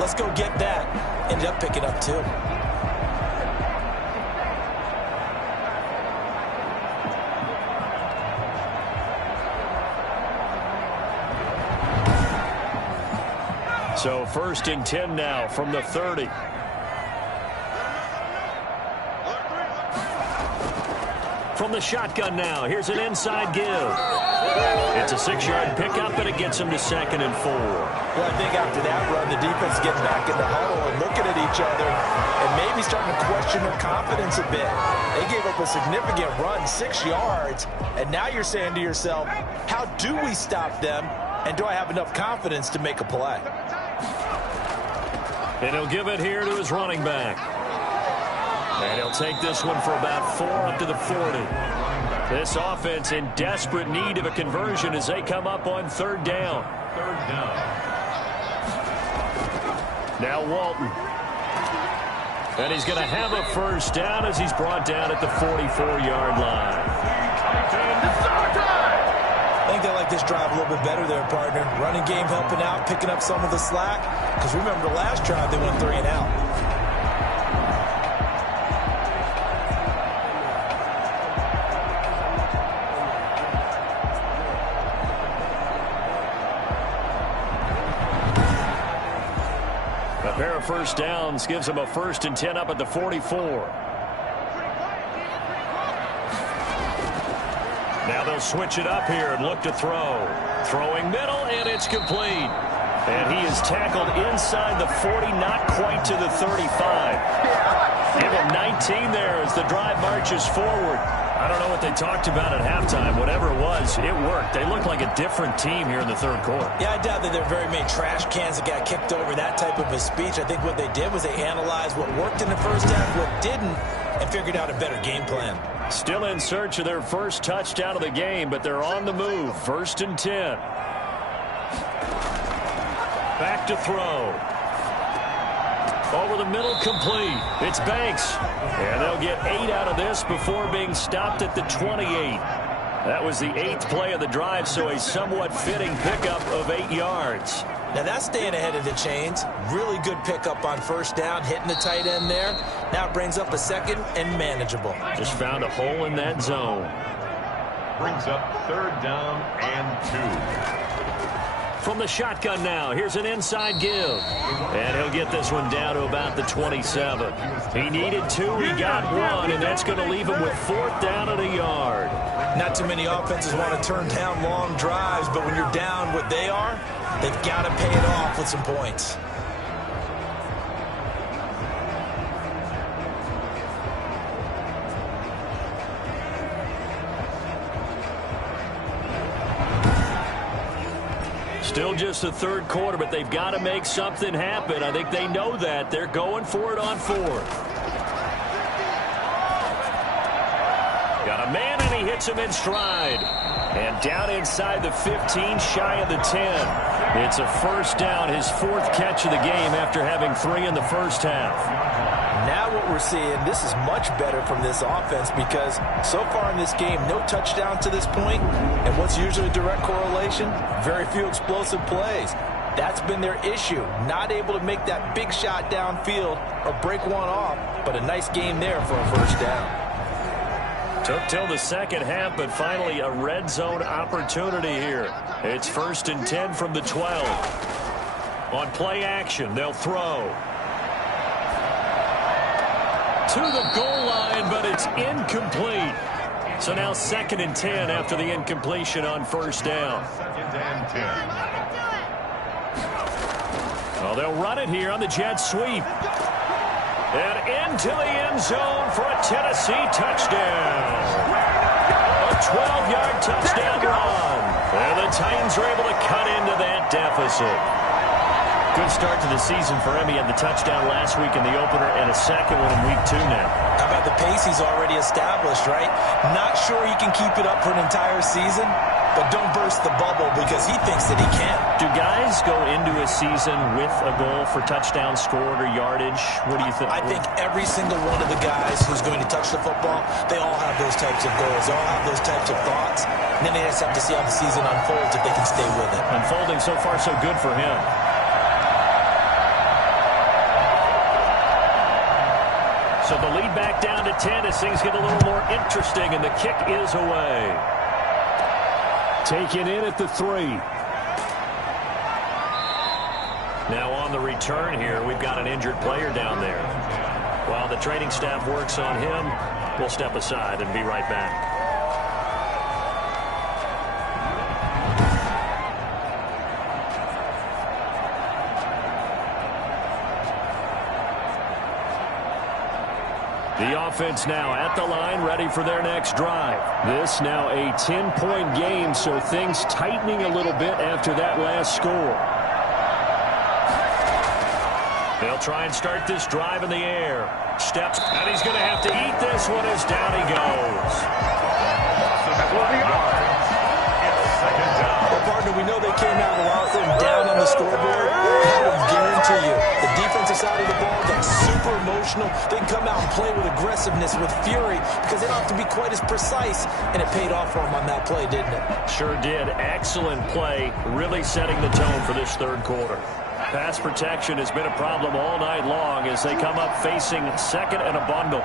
Let's go get that. Ended up picking up 2. So 1st and 10 now from the 30. From the shotgun now, here's an inside give. It's a 6-yard pickup, and it gets him to 2nd and 4. Well, I think after that run, the defense getting back in the huddle and looking at each other and maybe starting to question their confidence a bit. They gave up a significant run, 6 yards, and now you're saying to yourself, how do we stop them, and do I have enough confidence to make a play? And he'll give it here to his running back. And he'll take this one for about 4 up to the 40. This offense in desperate need of a conversion as they come up on 3rd down. Now Walton. And he's going to have a 1st down as he's brought down at the 44-yard line. I think they like this drive a little bit better there, partner. Running game helping out, picking up some of the slack. Because remember the last drive, they went 3 and out. A pair of 1st downs gives them a 1st and 10 up at the 44. Now they'll switch it up here and look to throw. Throwing middle, and it's complete. And he is tackled inside the 40, not quite to the 35. Give him 19 there as the drive marches forward. I don't know what they talked about at halftime. Whatever it was, it worked. They look like a different team here in the 3rd quarter. Yeah, I doubt that there are very many trash cans that got kicked over, that type of a speech. I think what they did was they analyzed what worked in the 1st half, what didn't, and figured out a better game plan. Still in search of their 1st touchdown of the game, but they're on the move. 1st and 10. Back to throw. Over the middle, complete. It's Banks. And they'll get 8 out of this before being stopped at the 28. That was the 8th play of the drive, so a somewhat fitting pickup of 8 yards. Now that's staying ahead of the chains. Really good pickup on 1st down, hitting the tight end there. Now it brings up a 2nd and manageable. Just found a hole in that zone. Brings up 3rd down and 2. From the shotgun now, here's an inside give. And he'll get this one down to about the 27. He needed 2, he got 1, and that's going to leave him with 4th down and a yard. Not too many offenses want to turn down long drives, but when you're down what they are, they've got to pay it off with some points. Still just the 3rd quarter, but they've got to make something happen. I think they know that. They're going for it on 4th. Got a man, and he hits him in stride. And down inside the 15, shy of the 10. It's a first down, his 4th catch of the game after having 3 in the first half. Now what we're seeing, this is much better from this offense because so far in this game, no touchdown to this point. And what's usually a direct correlation? Very few explosive plays. That's been their issue. Not able to make that big shot downfield or break one off, but a nice game there for a first down. Took till the second half, but finally a red zone opportunity here. It's 1st and 10 from the 12. On play action, they'll throw. To the goal line, but it's incomplete. So now 2nd and 10 after the incompletion on first down. Well, they'll run it here on the jet sweep. And into the end zone for a Tennessee touchdown. A 12-yard touchdown run. And the Titans are able to cut into that deficit. Good start to the season for him. He had the touchdown last week in the opener and a second one in week 2 now. How about the pace he's already established, right? Not sure he can keep it up for an entire season, but don't burst the bubble because he thinks that he can. Do guys go into a season with a goal for touchdown scored or yardage? What do you think? I think every single one of the guys who's going to touch the football, they all have those types of goals. They all have those types of thoughts. And then they just have to see how the season unfolds if they can stay with it. Unfolding so far so good for him. So the lead back down to 10 as things get a little more interesting, and the kick is away. Taken in at the 3. Now on the return here, we've got an injured player down there. While the training staff works on him, we'll step aside and be right back. The offense now at the line, ready for their next drive. This now a 10-point game, so things tightening a little bit after that last score. They'll try and start this drive in the air. Steps, and he's going to have to eat this one as down he goes. Well, partner, we know they came out a lot of them down on the scoreboard. I will guarantee you, the defensive side of the ball got super emotional. They can come out and play with aggressiveness, with fury, because they don't have to be quite as precise, and it paid off for them on that play, didn't it? Sure did. Excellent play, really setting the tone for this third quarter. Pass protection has been a problem all night long as they come up facing 2nd and a bundle.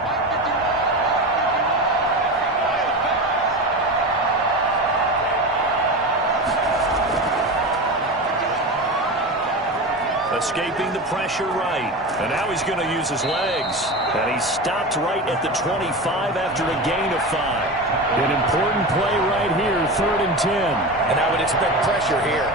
Escaping the pressure right. And now he's going to use his legs. And he stopped right at the 25 after a gain of 5. An important play right here, 3rd and 10. And I would expect pressure here.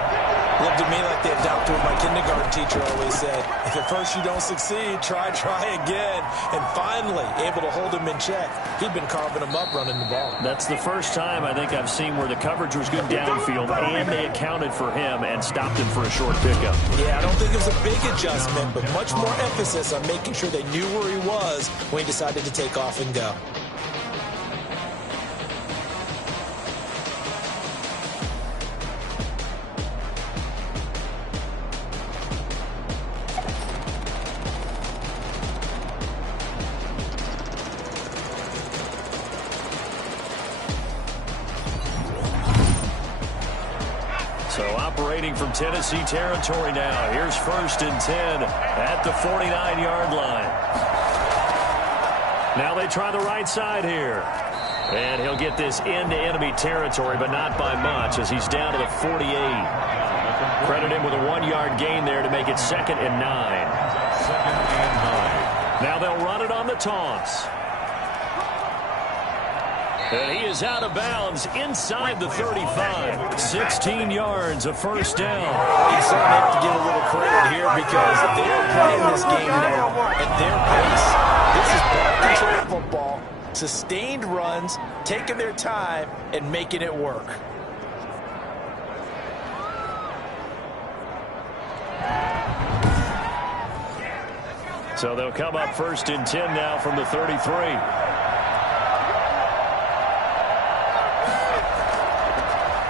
Looked at me like the adopter my kindergarten teacher always said. If at first you don't succeed, try again. And finally, able to hold him in check. He'd been carving him up running the ball. That's the first time I think I've seen where the coverage was good downfield and they accounted for him and stopped him for a short pickup. Yeah, I don't think it was a big adjustment, but much more emphasis on making sure they knew where he was when he decided to take off and go. So operating from Tennessee territory now. Here's 1st and 10 at the 49-yard line. Now they try the right side here. And he'll get this into enemy territory, but not by much as he's down to the 48. Credit him with a 1-yard gain there to make it 2nd and 9. 2nd and 9. Now they'll run it on the toss. And he is out of bounds inside the 35. 16 yards, a first down. You certainly have to give a little credit here because they're playing this game now at their pace. This is ball control football, sustained runs, taking their time, and making it work. So they'll come up 1st and 10 now from the 33.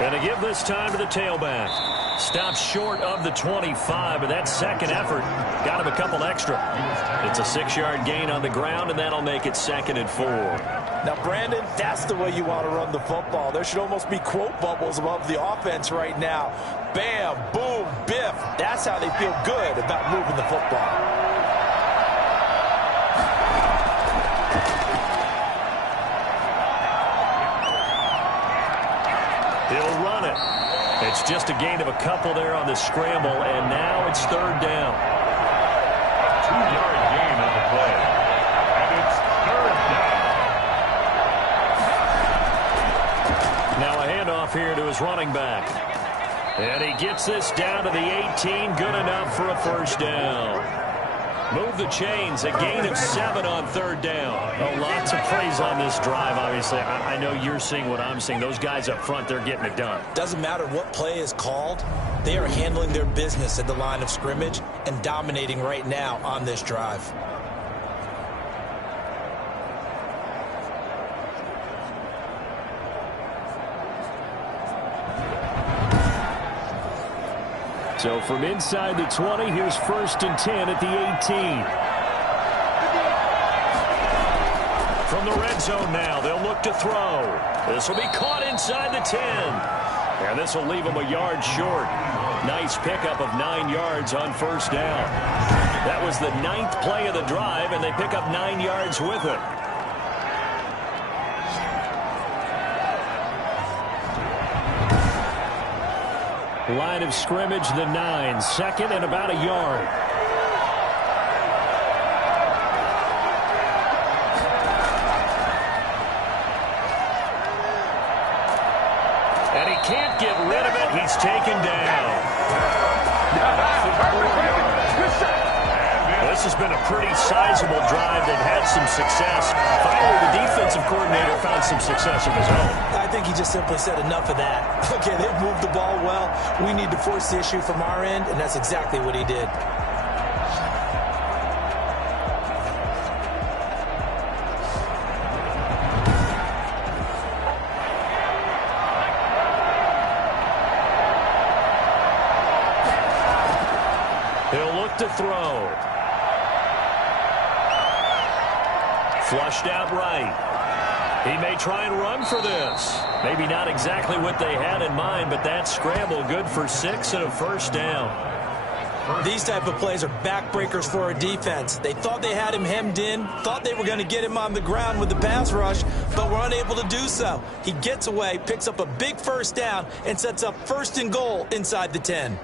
And to give this time to the tailback. Stopped short of the 25, but that second effort got him a couple extra. It's a 6-yard gain on the ground, and that'll make it 2nd and 4. Now, Brandon, that's the way you want to run the football. There should almost be quote bubbles above the offense right now. Bam, boom, biff. That's how they feel good about moving the football. He'll run it. It's just a gain of a couple there on the scramble, and now it's 3rd down. 2-yard gain on the play. And it's 3rd down. Now a handoff here to his running back. And he gets this down to the 18. Good enough for a 1st down. Move the chains. A gain of 7 on 3rd down. Oh, lots of praise on this drive, obviously. I know you're seeing what I'm seeing. Those guys up front, they're getting it done. Doesn't matter what play is called. They are handling their business at the line of scrimmage and dominating right now on this drive. So from inside the 20, here's 1st and 10 at the 18. From the red zone now, they'll look to throw. This will be caught inside the 10. And this will leave them a yard short. Nice pickup of 9 yards on 1st down. That was the 9th play of the drive, and they pick up 9 yards with it. Line of scrimmage, the 9. 2nd and about a yard. And he can't get rid of it. He's taken down. This has been a pretty sizable drive that had some success. Finally, the defensive coordinator found some success of his own. I think he just simply said enough of that. Okay, they've moved the ball well. We need to force the issue from our end, and that's exactly what he did. He'll look to throw. Flushed out right. He may try and run for this. Maybe not exactly what they had in mind, but that scramble good for 6 and a 1st down. These type of plays are backbreakers for a defense. They thought they had him hemmed in, thought they were going to get him on the ground with the pass rush, but were unable to do so. He gets away, picks up a big 1st down, and sets up 1st and goal inside the 10.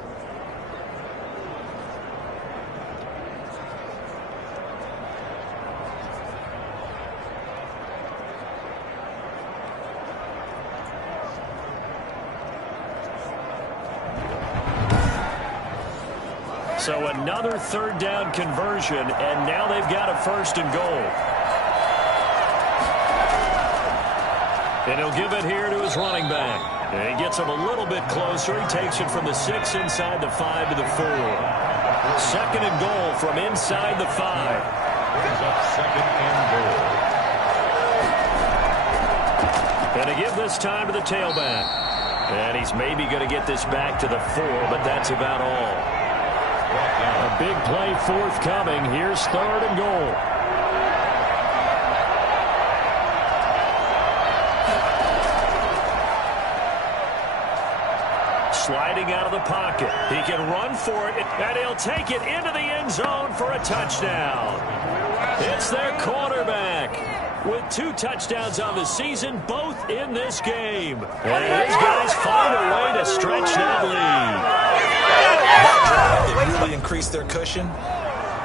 So another 3rd down conversion, and now they've got a 1st and goal. And he'll give it here to his running back. And he gets him a little bit closer. He takes it from the 6 inside the 5 to the 4. 2nd and goal from inside the 5. Brings up 2nd and goal. And to give this time to the tailback. And he's maybe going to get this back to the 4, but that's about all. A big play forthcoming. Here's 3rd and goal. Sliding out of the pocket. He can run for it, and he'll take it into the end zone for a touchdown. It's their quarterback with 2 touchdowns on the season, both in this game. And his guys find a way to stretch that lead. They really increased their cushion.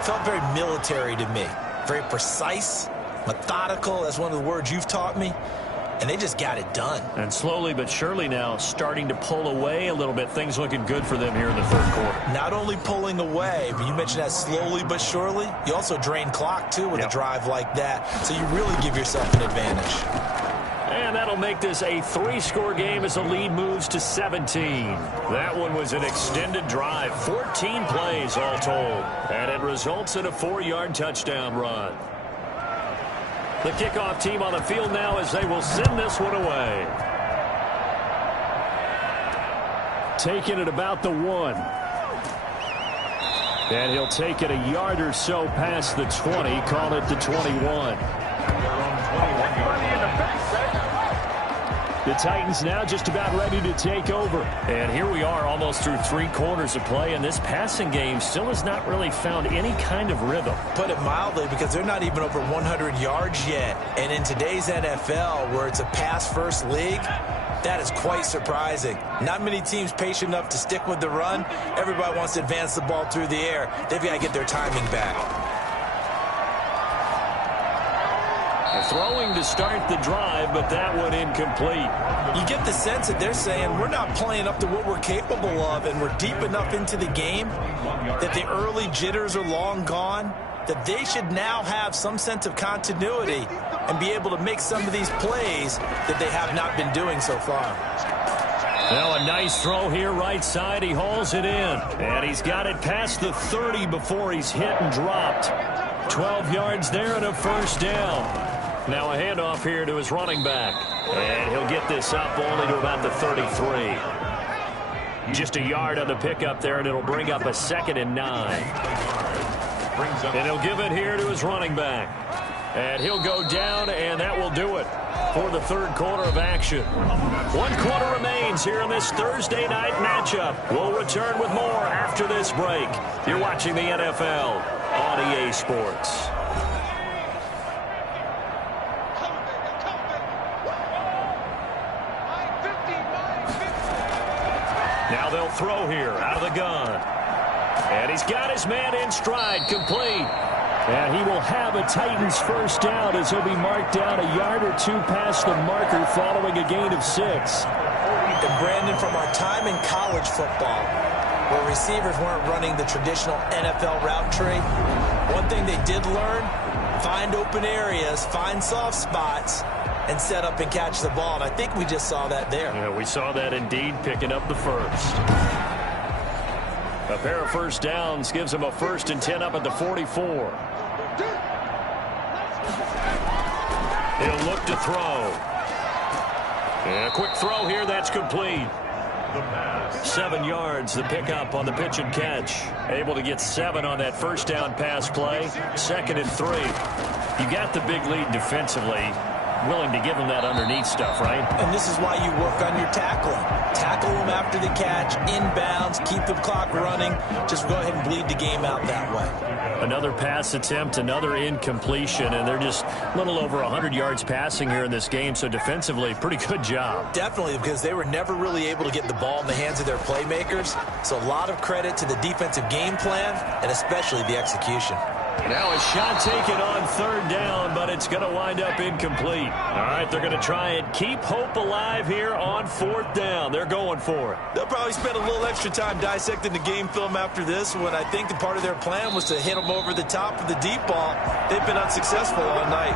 Felt very military to me. Very precise, methodical. That's one of the words you've taught me. And they just got it done. And slowly but surely now starting to pull away a little bit. Things looking good for them here in the 3rd quarter. Not only pulling away, but you mentioned that slowly but surely. You also drain clock, too, with a drive like that. So you really give yourself an advantage. And that'll make this a 3-score game as the lead moves to 17. That one was an extended drive, 14 plays all told. And it results in a 4-yard touchdown run. The kickoff team on the field now as they will send this one away. taken at about the 1. And he'll take it a yard or so past the 20, call it the 21. The Titans now just about ready to take over. And here we are almost through 3 quarters of play, and this passing game still has not really found any kind of rhythm. Put it mildly, because they're not even over 100 yards yet. And in today's NFL, where it's a pass-first league, that is quite surprising. Not many teams patient enough to stick with the run. Everybody wants to advance the ball through the air. They've got to get their timing back. Throwing to start the drive, but that one incomplete. You get the sense that they're saying we're not playing up to what we're capable of, and we're deep enough into the game that the early jitters are long gone, that they should now have some sense of continuity and be able to make some of these plays that they have not been doing so far. Now a nice throw here right side. He hauls it in, and he's got it past the 30 before he's hit and dropped. 12 yards there and a first down. Now a handoff here to his running back. And he'll get this up only to about the 33. Just a yard on the pickup there, and it'll bring up a 2nd and 9. And he'll give it here to his running back. And he'll go down, and that will do it for the 3rd quarter of action. 1 quarter remains here in this Thursday night matchup. We'll return with more after this break. You're watching the NFL on EA Sports. Now they'll throw here out of the gun. And he's got his man in stride, complete. And he will have a Titans first down as he'll be marked down a yard or 2 past the marker following a gain of 6. And Brandon, from our time in college football, where receivers weren't running the traditional NFL route tree, one thing they did learn, find open areas, find soft spots, and set up and catch the ball. And I think we just saw that there. Yeah, we saw that indeed, picking up the first. A pair of first downs gives him a 1st and 10 up at the 44. He'll look to throw. And a quick throw here, that's complete. 7 yards, the pickup on the pitch and catch. Able to get 7 on that first down pass play. 2nd and 3. You got the big lead defensively. Willing to give them that underneath stuff, right? And this is why you work on your tackling. Tackle them after the catch, inbounds, keep the clock running. Just go ahead and bleed the game out that way. Another pass attempt, another incompletion, and they're just a little over 100 yards passing here in this game, so defensively, pretty good job. Definitely, because they were never really able to get the ball in the hands of their playmakers. So a lot of credit to the defensive game plan, and especially the execution. Now a shot taken on 3rd down, but it's going to wind up incomplete. All right, they're going to try and keep hope alive here on 4th down. They're going for it. They'll probably spend a little extra time dissecting the game film after this, when I think the part of their plan was to hit them over the top of the deep ball. They've been unsuccessful all night.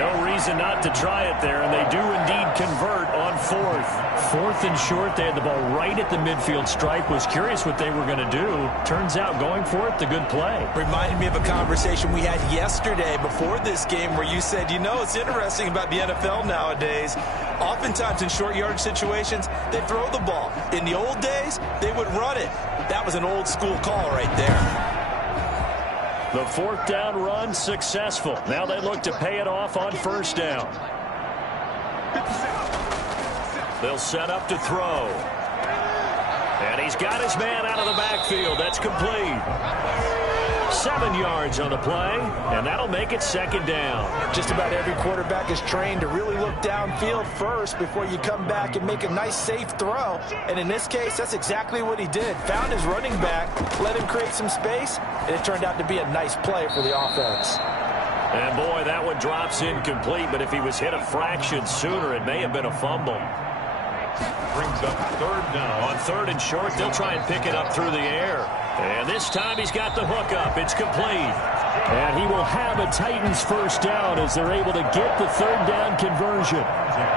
No reason not to try it there, and they do indeed convert on 4th. 4th and short, they had the ball right at the midfield stripe. Was curious what they were going to do. Turns out going for it, the good play. Reminded me of a conversation we had yesterday before this game where you said, you know, it's interesting about the NFL nowadays. Oftentimes in short yardage situations, they throw the ball. In the old days, they would run it. That was an old school call right there. The 4th down run successful. Now they look to pay it off on 1st down. They'll set up to throw. And he's got his man out of the backfield. That's complete. 7 yards on the play, and that'll make it 2nd down. Just about every quarterback is trained to really look downfield first before you come back and make a nice, safe throw. And in this case, that's exactly what he did. Found his running back, let him create some space, and it turned out to be a nice play for the offense. And, boy, that one drops incomplete, but if he was hit a fraction sooner, it may have been a fumble. Brings up 3rd down. On 3rd and short, they'll try and pick it up through the air. And this time he's got the hook up. It's complete. And he will have a Titans first down as they're able to get the 3rd down conversion.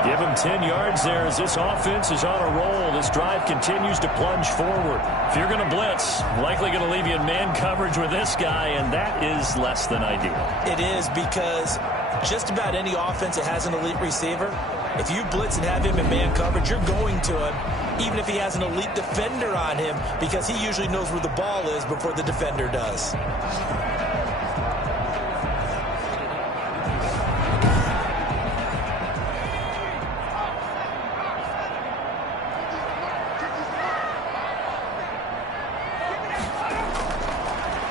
Give him 10 yards there as this offense is on a roll. This drive continues to plunge forward. If you're going to blitz, likely going to leave you in man coverage with this guy, and that is less than ideal. It is, because just about any offense that has an elite receiver, if you blitz and have him in man coverage, you're going to him. even if he has an elite defender on him, because he usually knows where the ball is before the defender does.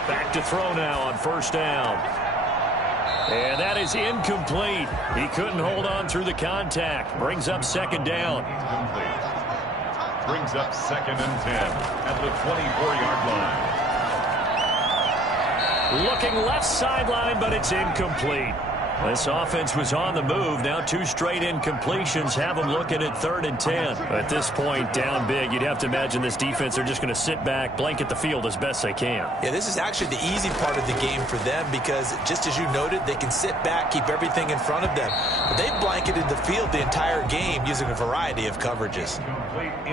Back to throw now on first down. And that is incomplete. He couldn't hold on through the contact. Brings up second down. Incomplete. Brings up 2nd and 10 at the 24-yard line. Looking left sideline, but it's incomplete. This offense was on the move. Now 2 straight incompletions have them looking at 3rd and 10. At this point, down big, you'd have to imagine this defense are just going to sit back, blanket the field as best they can. Yeah, this is actually the easy part of the game for them because, just as you noted, they can sit back, keep everything in front of them. But they've blanketed the field the entire game using a variety of coverages.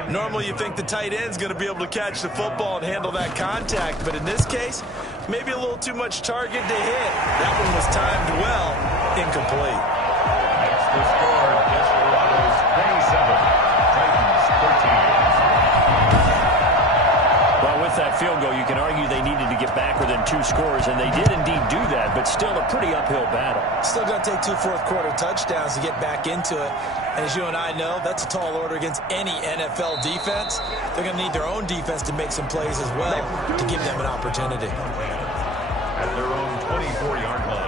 Normally, you think the tight end's going to be able to catch the football and handle that contact, but in this case, maybe a little too much target to hit. That one was timed well. Incomplete. That's the score. Desperados 27, Titans 13. Well, with that field goal, you can argue they needed to get back within 2 scores, and they did indeed do that, but still a pretty uphill battle. Still going to take 2 fourth-quarter touchdowns to get back into it. And as you and I know, that's a tall order against any NFL defense. They're going to need their own defense to make some plays as well to give them an opportunity. At their own 24-yard line.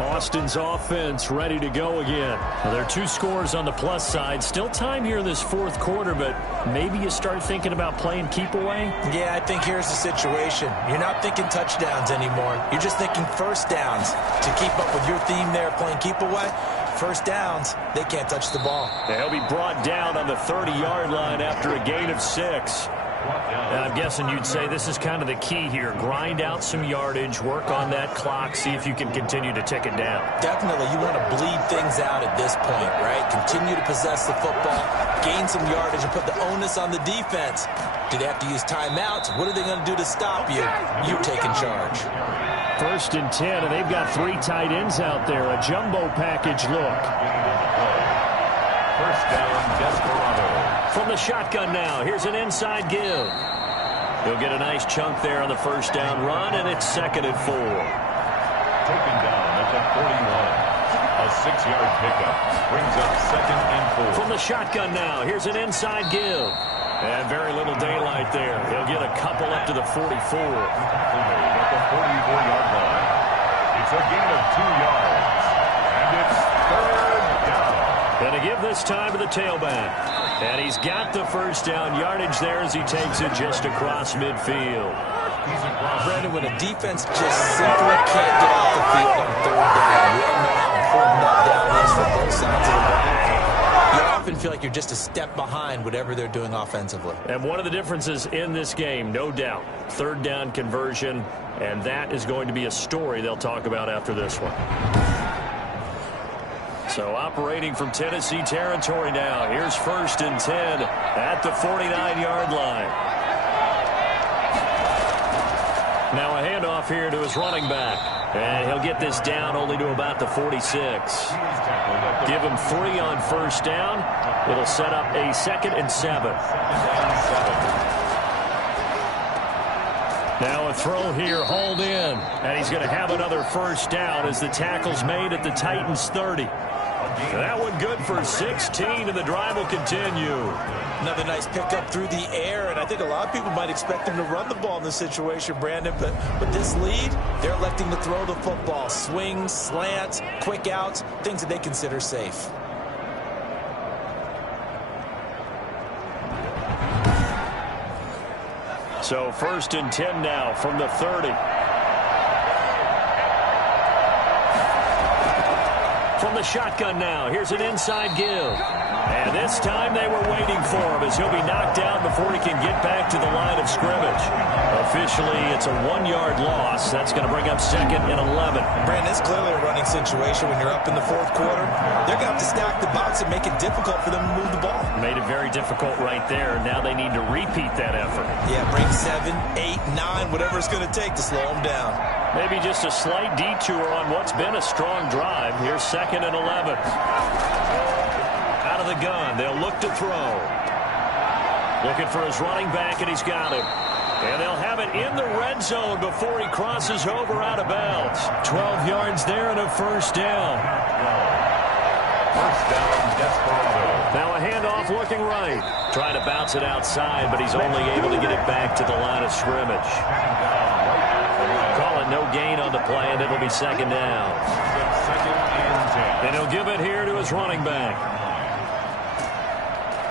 Austin's offense ready to go again. Well, there are 2 scores on the plus side. Still time here in this 4th quarter, but maybe you start thinking about playing keep away? Yeah, I think here's the situation. You're not thinking touchdowns anymore. You're just thinking first downs. To keep up with your theme there, playing keep away, first downs, they can't touch the ball. They'll be brought down on the 30-yard line after a gain of 6. I'm guessing you'd say this is kind of the key here. Grind out some yardage, work on that clock, see if you can continue to tick it down. Definitely. You want to bleed things out at this point, right? Continue to possess the football, gain some yardage, and put the onus on the defense. Do they have to use timeouts? What are they going to do to stop you? You take in charge. 1st and 10, and they've got 3 tight ends out there. A jumbo package look. First down, Desperados. From the shotgun now, here's an inside give. He'll get a nice chunk there on the first down run, and it's 2nd and 4. Taken down at the 41. A 6-yard pickup brings up 2nd and 4. From the shotgun now, here's an inside give. And very little daylight there. He'll get a couple up to the 44. At the 44-yard line. It's a gain of 2 yards. And it's 3rd down. And to give this time to the tailback. And he's got the first down yardage there as he takes it just across midfield. Brandon, when a defense just simply can't get off the field on 3rd down, we all know how important that down is for both sides of the ball. You often feel like you're just a step behind whatever they're doing offensively. And one of the differences in this game, no doubt, 3rd down conversion, and that is going to be a story they'll talk about after this one. So operating from Tennessee territory now. Here's 1st and 10 at the 49-yard line. Now a handoff here to his running back. And he'll get this down only to about the 46. Give him 3 on first down. It'll set up a 2nd and 7. Now a throw here, hauled in. And he's going to have another first down as the tackle's made at the Titans 30. That one good for 16, and the drive will continue. Another nice pickup through the air, and I think a lot of people might expect him to run the ball in this situation, Brandon, but with this lead, they're electing to throw the football. Swings, slants, quick outs, things that they consider safe. So 1st and 10 now from the 30. From the shotgun now, here's an inside give. And this time they were waiting for him as he'll be knocked down before he can get back to the line of scrimmage. Officially, it's a 1-yard loss. That's going to bring up 2nd and 11. Brandon, it's clearly a running situation when you're up in the 4th quarter. They're going to have to stack the box and make it difficult for them to move the ball. Made it very difficult right there. Now they need to repeat that effort. Yeah, bring 7, 8, 9, whatever it's going to take to slow them down. Maybe just a slight detour on what's been a strong drive. Here's 2nd and 11. Out of the gun, they'll look to throw. Looking for his running back, and he's got it. And they'll have it in the red zone before he crosses over out of bounds. 12 yards there and a first down. First down, Desperados. Now a handoff looking right. Trying to bounce it outside, but he's only able to get it back to the line of scrimmage. Call it no gain on the play, and it'll be second down. Second and 10. And he'll give it here to his running back.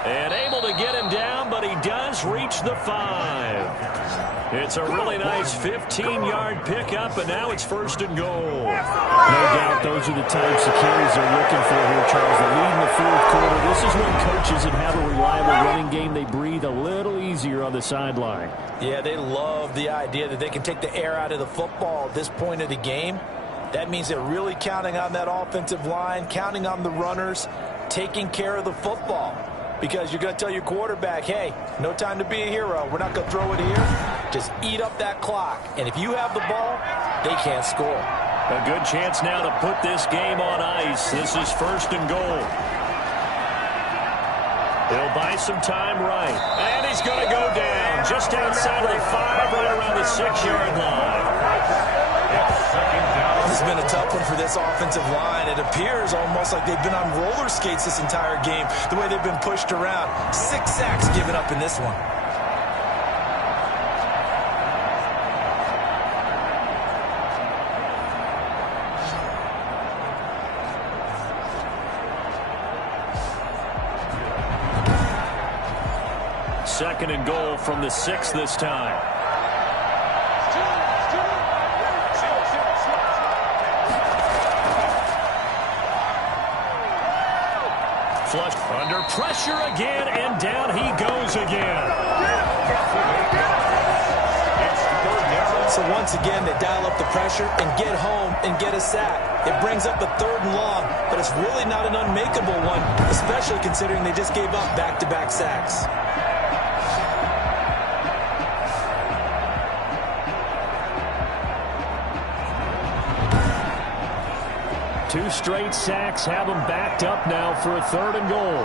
And able to get him down, but he does reach the 5. It's a really nice 15-yard pickup, and now it's first and goal. No doubt those are the types of carries they're looking for here, Charles. The lead in the fourth quarter. This is when coaches that have a reliable running game, they breathe a little easier on the sideline. Yeah, they love the idea that they can take the air out of the football at this point of the game. That means they're really counting on that offensive line, counting on the runners, taking care of the football. Because you're going to tell your quarterback, hey, no time to be a hero. We're not going to throw it here. Just eat up that clock. And if you have the ball, they can't score. A good chance now to put this game on ice. This is first and goal. He'll buy some time right. And he's going to go down just outside of the 5, right around the 6-yard line. This has been a tough one for this offensive line. It appears almost like they've been on roller skates this entire game, the way they've been pushed around. 6 sacks given up in this one. Second and goal from the 6 this time. Flush under pressure again, and down he goes again. So once again, they dial up the pressure and get home and get a sack. It brings up a 3rd and long, but it's really not an unmakeable one, especially considering they just gave up back-to-back sacks. Two straight sacks have them backed up now for a 3rd and goal.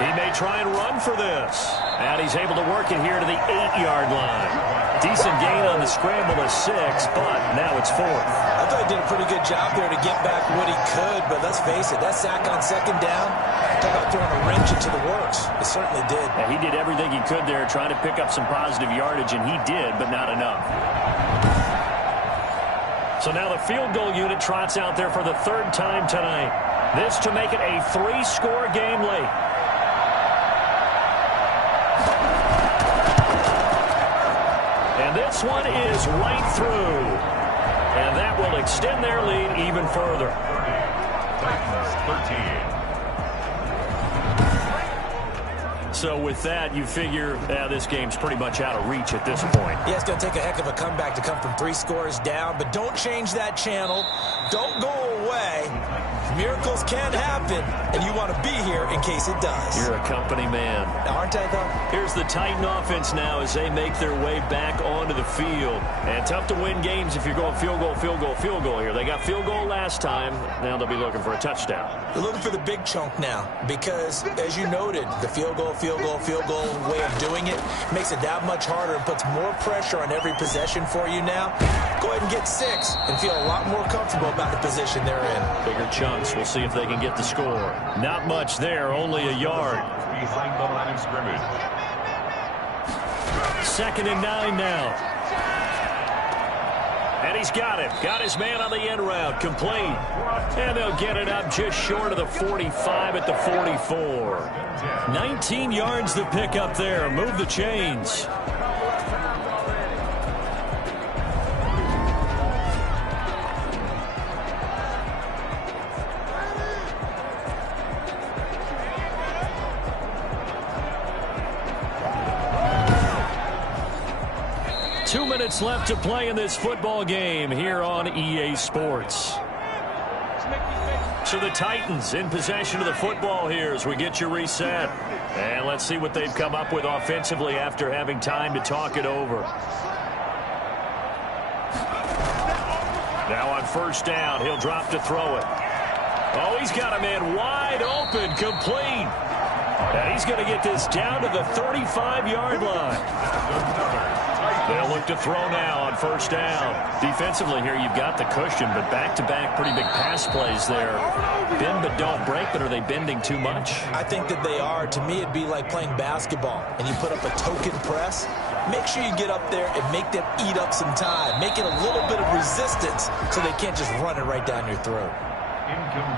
He may try and run for this. And he's able to work it here to the 8-yard line. Decent gain on the scramble to 6, but now it's 4th. I thought he did a pretty good job there to get back what he could, but let's face it, that sack on 2nd down, talk about throwing a wrench into the works. It certainly did. Yeah, he did everything he could there, trying to pick up some positive yardage, and he did, but not enough. So now the field goal unit trots out there for the 3rd time tonight. This to make it a 3-score game late. And this one is right through. And that will extend their lead even further. Titans 13. So with that, you figure this game's pretty much out of reach at this point. Yeah, it's going to take a heck of a comeback to come from 3 scores down, but don't change that channel. Don't go away. Miracles can happen, and you want to be here in case it does. You're a company man. Aren't I, though? Here's the Titan offense now as they make their way back onto the field. And tough to win games if you're going field goal, field goal, field goal here. They got field goal last time. Now they'll be looking for a touchdown. They're looking for the big chunk now because, as you noted, the field goal way of doing it makes it that much harder and puts more pressure on every possession for you now. Go ahead and get 6 and feel a lot more comfortable about the position they're in. Bigger chunks. We'll see if they can get the score. Not much there, only a yard. Behind the line of scrimmage. 2nd and 9 now. And he's got it. Got his man on the end route. Complete. And they'll get it up just short of the 45 at the 44. 19 yards to pick up there. Move the chains. Two minutes left to play in this football game here on EA Sports. So the Titans in possession of the football here as we get you reset. And let's see what they've come up with offensively after having time to talk it over. Now on 1st down, he'll drop to throw it. Oh, he's got a man wide open, complete. And he's going to get this down to the 35-yard line. They'll look to throw now on first down. Defensively here, you've got the cushion, but back-to-back pretty big pass plays there. Bend but don't break, but are they bending too much? I think that they are. To me, it'd be like playing basketball, and you put up a token press. Make sure you get up there and make them eat up some time. Make it a little bit of resistance so they can't just run it right down your throat.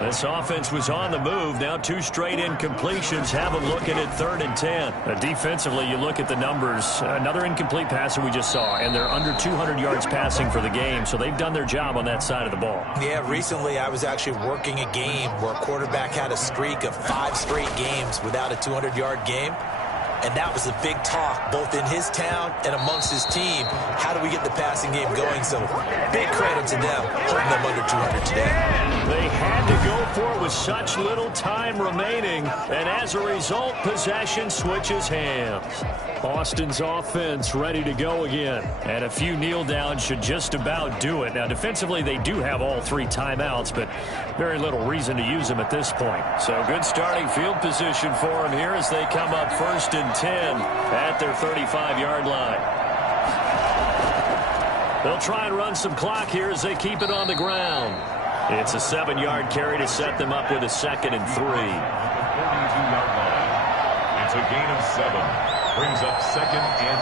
This offense was on the move. Now 2 straight incompletions. Have them looking at 3rd and 10. Defensively, you look at the numbers. Another incomplete passer we just saw, and they're under 200 yards passing for the game, so they've done their job on that side of the ball. Yeah, recently I was actually working a game where a quarterback had a streak of 5 straight games without a 200-yard game. And that was a big talk, both in his town and amongst his team. How do we get the passing game going? So big credit to them, holding them under 200 today. They had to go for it with such little time remaining. And as a result, possession switches hands. Austin's offense ready to go again. And a few kneel downs should just about do it. Now, defensively, they do have all 3 timeouts, but very little reason to use them at this point. So good starting field position for them here as they come up 1st and 10 at their 35-yard line. They'll try and run some clock here as they keep it on the ground. It's a 7-yard carry to set them up with a 2nd and 3. 42-yard line. It's a gain of 7. Brings up 2nd and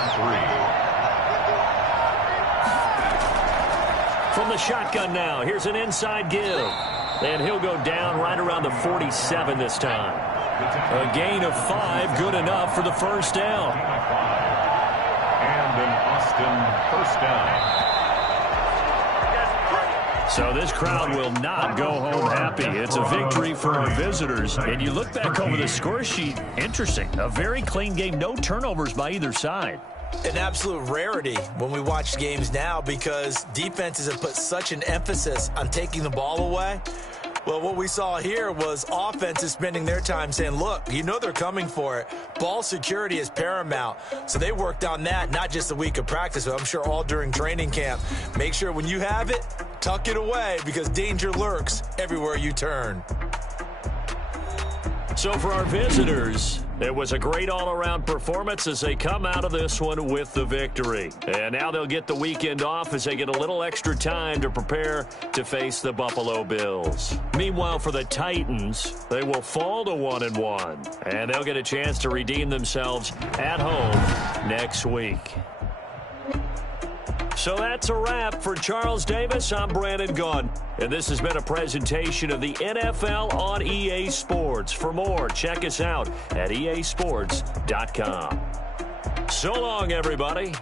3. From the shotgun now, here's an inside give. And he'll go down right around the 47 this time. A gain of 5, good enough for the first down. And an Austin first down. So this crowd will not go home happy. It's a victory for our visitors. And you look back over the score sheet, interesting. A very clean game, no turnovers by either side. An absolute rarity when we watch games now because defenses have put such an emphasis on taking the ball away. Well, what we saw here was offenses spending their time saying, look, you know they're coming for it. Ball security is paramount. So they worked on that, not just a week of practice, but I'm sure all during training camp. Make sure when you have it, tuck it away because danger lurks everywhere you turn. So for our visitors, it was a great all-around performance as they come out of this one with the victory. And now they'll get the weekend off as they get a little extra time to prepare to face the Buffalo Bills. Meanwhile, for the Titans, they will fall to 1-1, and they'll get a chance to redeem themselves at home next week. So that's a wrap. For Charles Davis, I'm Brandon Gaudin. And this has been a presentation of the NFL on EA Sports. For more, check us out at easports.com. So long, everybody.